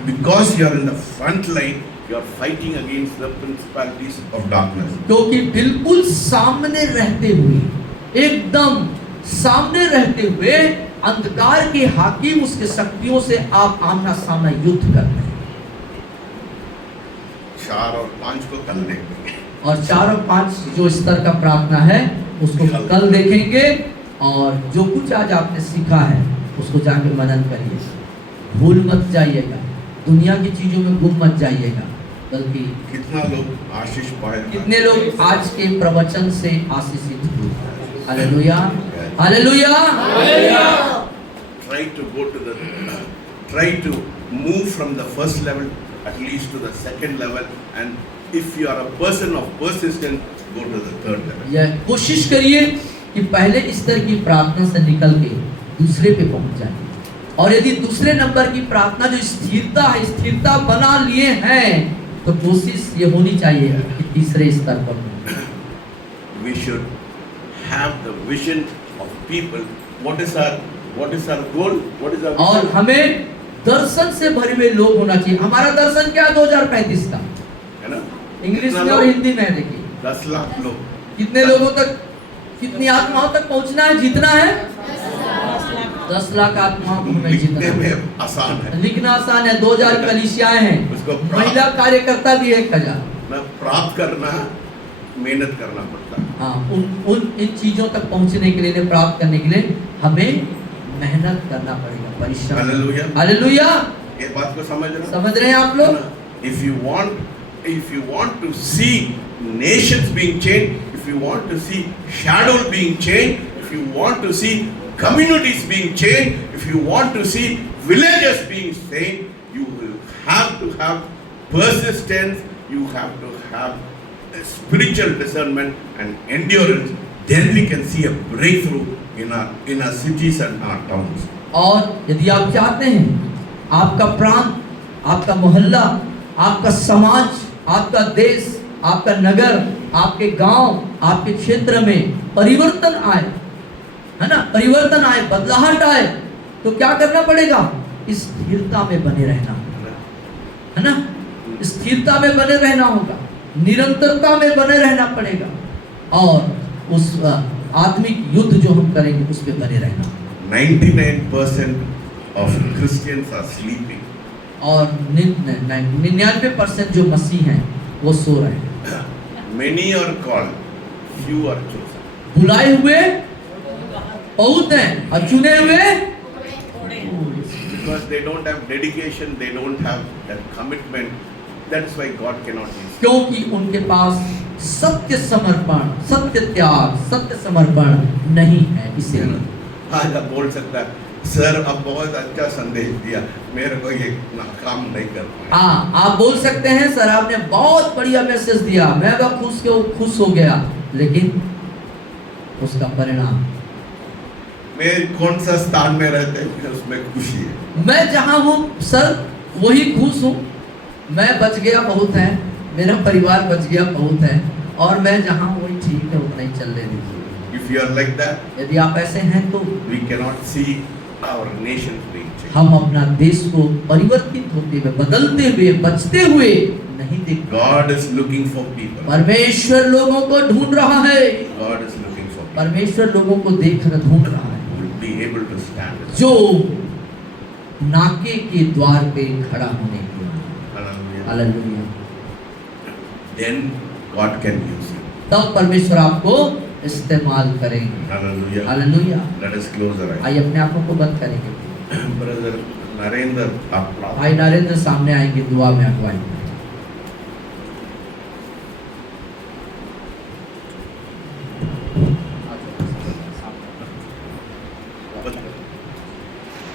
because you are in the front line, you are fighting against the principalities of darkness. क्योंकि बिल्कुल सामने रहते हुए, एकदम सामने रहते हुए अंधकार के हाकिम, उसके शक्तियों से आप आमना सामना युद्ध करते हैं। 4 और 5 को कल देखेंगे। और 4 और 5 जो स्तर का प्रार्थना है उसको कल देखेंगे। और जो कुछ आज आपने सीखा है उसको जाके मनन करिए, भूल मत जाइएगा, दुनिया की चीजों में गुम मत जाइएगा, बल्कि कितना लोग आशीष पाए, कितने लोग आज के प्रवचन से आशीषित हुए। Hallelujah, hallelujah. try to move from the first level at least to the second level, and if you are a person of persistence, go to the third level. यह कोशिश करिए कि पहले स्तर की प्रार्थना से निकल के दूसरे पे पहुंच जाए। और यदि दूसरे नंबर की प्रार्थना जो स्थिरता है, स्थिरता बना लिए हैं, तो कोशिश ये होनी चाहिए कि तीसरे स्तर पर पहुंचे। We should have the vision of people. What is our goal? और हमें दर्शन से भरे हुए लोग होना चाहिए। हमारा दर्शन क्या है 2035 का, है ना? इंग्लिश कितना में और लोग? हिंदी में देखिए। 10 लाख लोग। कितने लोगों तक, कितनी आत्माओं तक पहुंचना है, जीतना है? 10 लाख आत्माओं को हमें जीतना लिखने है। में आसान है, लिखना आसान है, 2000 कलीसियाएं हैं, उसको प्राप्त- महिला कार्यकर्ता भी 1000। ना प्राप्त करना, मेहनत करना पड़ता है। हाँ, इन चीजों तक पहुंचने के लिए, प्राप्त करने के लिए हमें मेहनत करना पड़ेगा, परिश्रम। हालेलुया। हालेलुया। ये बात को समझ रहे हो? समझ रहे हैं आप लोग? If you want to see nations being changed, if you want to see shadows being changed, if you want to see communities being changed, if you want to see villages being saved, you will have to have persistence, you have to have a spiritual discernment and endurance. Then we can see a breakthrough in our cities and our towns. और यदि आप चाहते हैं आपका प्रांत, आपका मोहल्ला, आपका समाज, आपका देश, आपका नगर, आपके गांव, आपके क्षेत्र में परिवर्तन आए, है ना, परिवर्तन आए, बदलाहट आए, तो क्या करना पड़ेगा? स्थिरता में बने रहना होगा, है ना, स्थिरता में बने रहना होगा, निरंतरता में बने रहना पड़ेगा, और उस आत्मिक युद्ध जो हम करेंगे उस पे बने रहना। 99% of Christians are sleeping. और 99% जो मसीह हैं वो सो रहे हैं। Many are called, few are chosen. बुलाए हुए बहुत हैं और चुने हुए, Because they don't have dedication, they don't have that commitment. That's why God cannot use. क्योंकि उनके पास सत्य समर्पण, सत्य त्याग, सत्य समर्पण नहीं है। इसीलिए आज आप बोल सकता है, सर अब बहुत अच्छा संदेश दिया, मेरे को ये काम नहीं कर पाया। हाँ, आप बोल सकते हैं सर आपने बहुत बढ़िया मैसेज दिया, मैं खुश हो गया, लेकिन उसका परिणाम, मैं कौन सा स्थान में रहते हैं उसमें खुशी है। मैं जहां हूं सर वही खुश हूं, मैं बच गया बहुत है, मेरा परिवार बच गया बहुत है, और मैं जहां वही ठीक है, उतना ही नहीं चलने दीजिए। If you are like that, यदि आप ऐसे हैं तो we cannot see our nation being changed. हम अपना देश को परिवर्तित होते हुए, बदलते हुए, बचते हुए नहीं देख। God is looking for people. परमेश्वर लोगों को ढूंढ रहा है। God is looking for people परमेश्वर लोगों को देख कर ढूंढ रहा है who will be able to stand. जो नाके के द्वार पे खड़ा होने के लिए। Hallelujah. Hallelujah. Then God can use you. तब परमेश्वर आपको इस्तेमाल करेंगे। Hallelujah. Hallelujah. Let us close our eyes. आइए अपने आंखों को बंद करेंगे। Brother Narendra, आप भाई नरेंद्र सामने आएंगे, दुआ में अगुवाई करेंगे।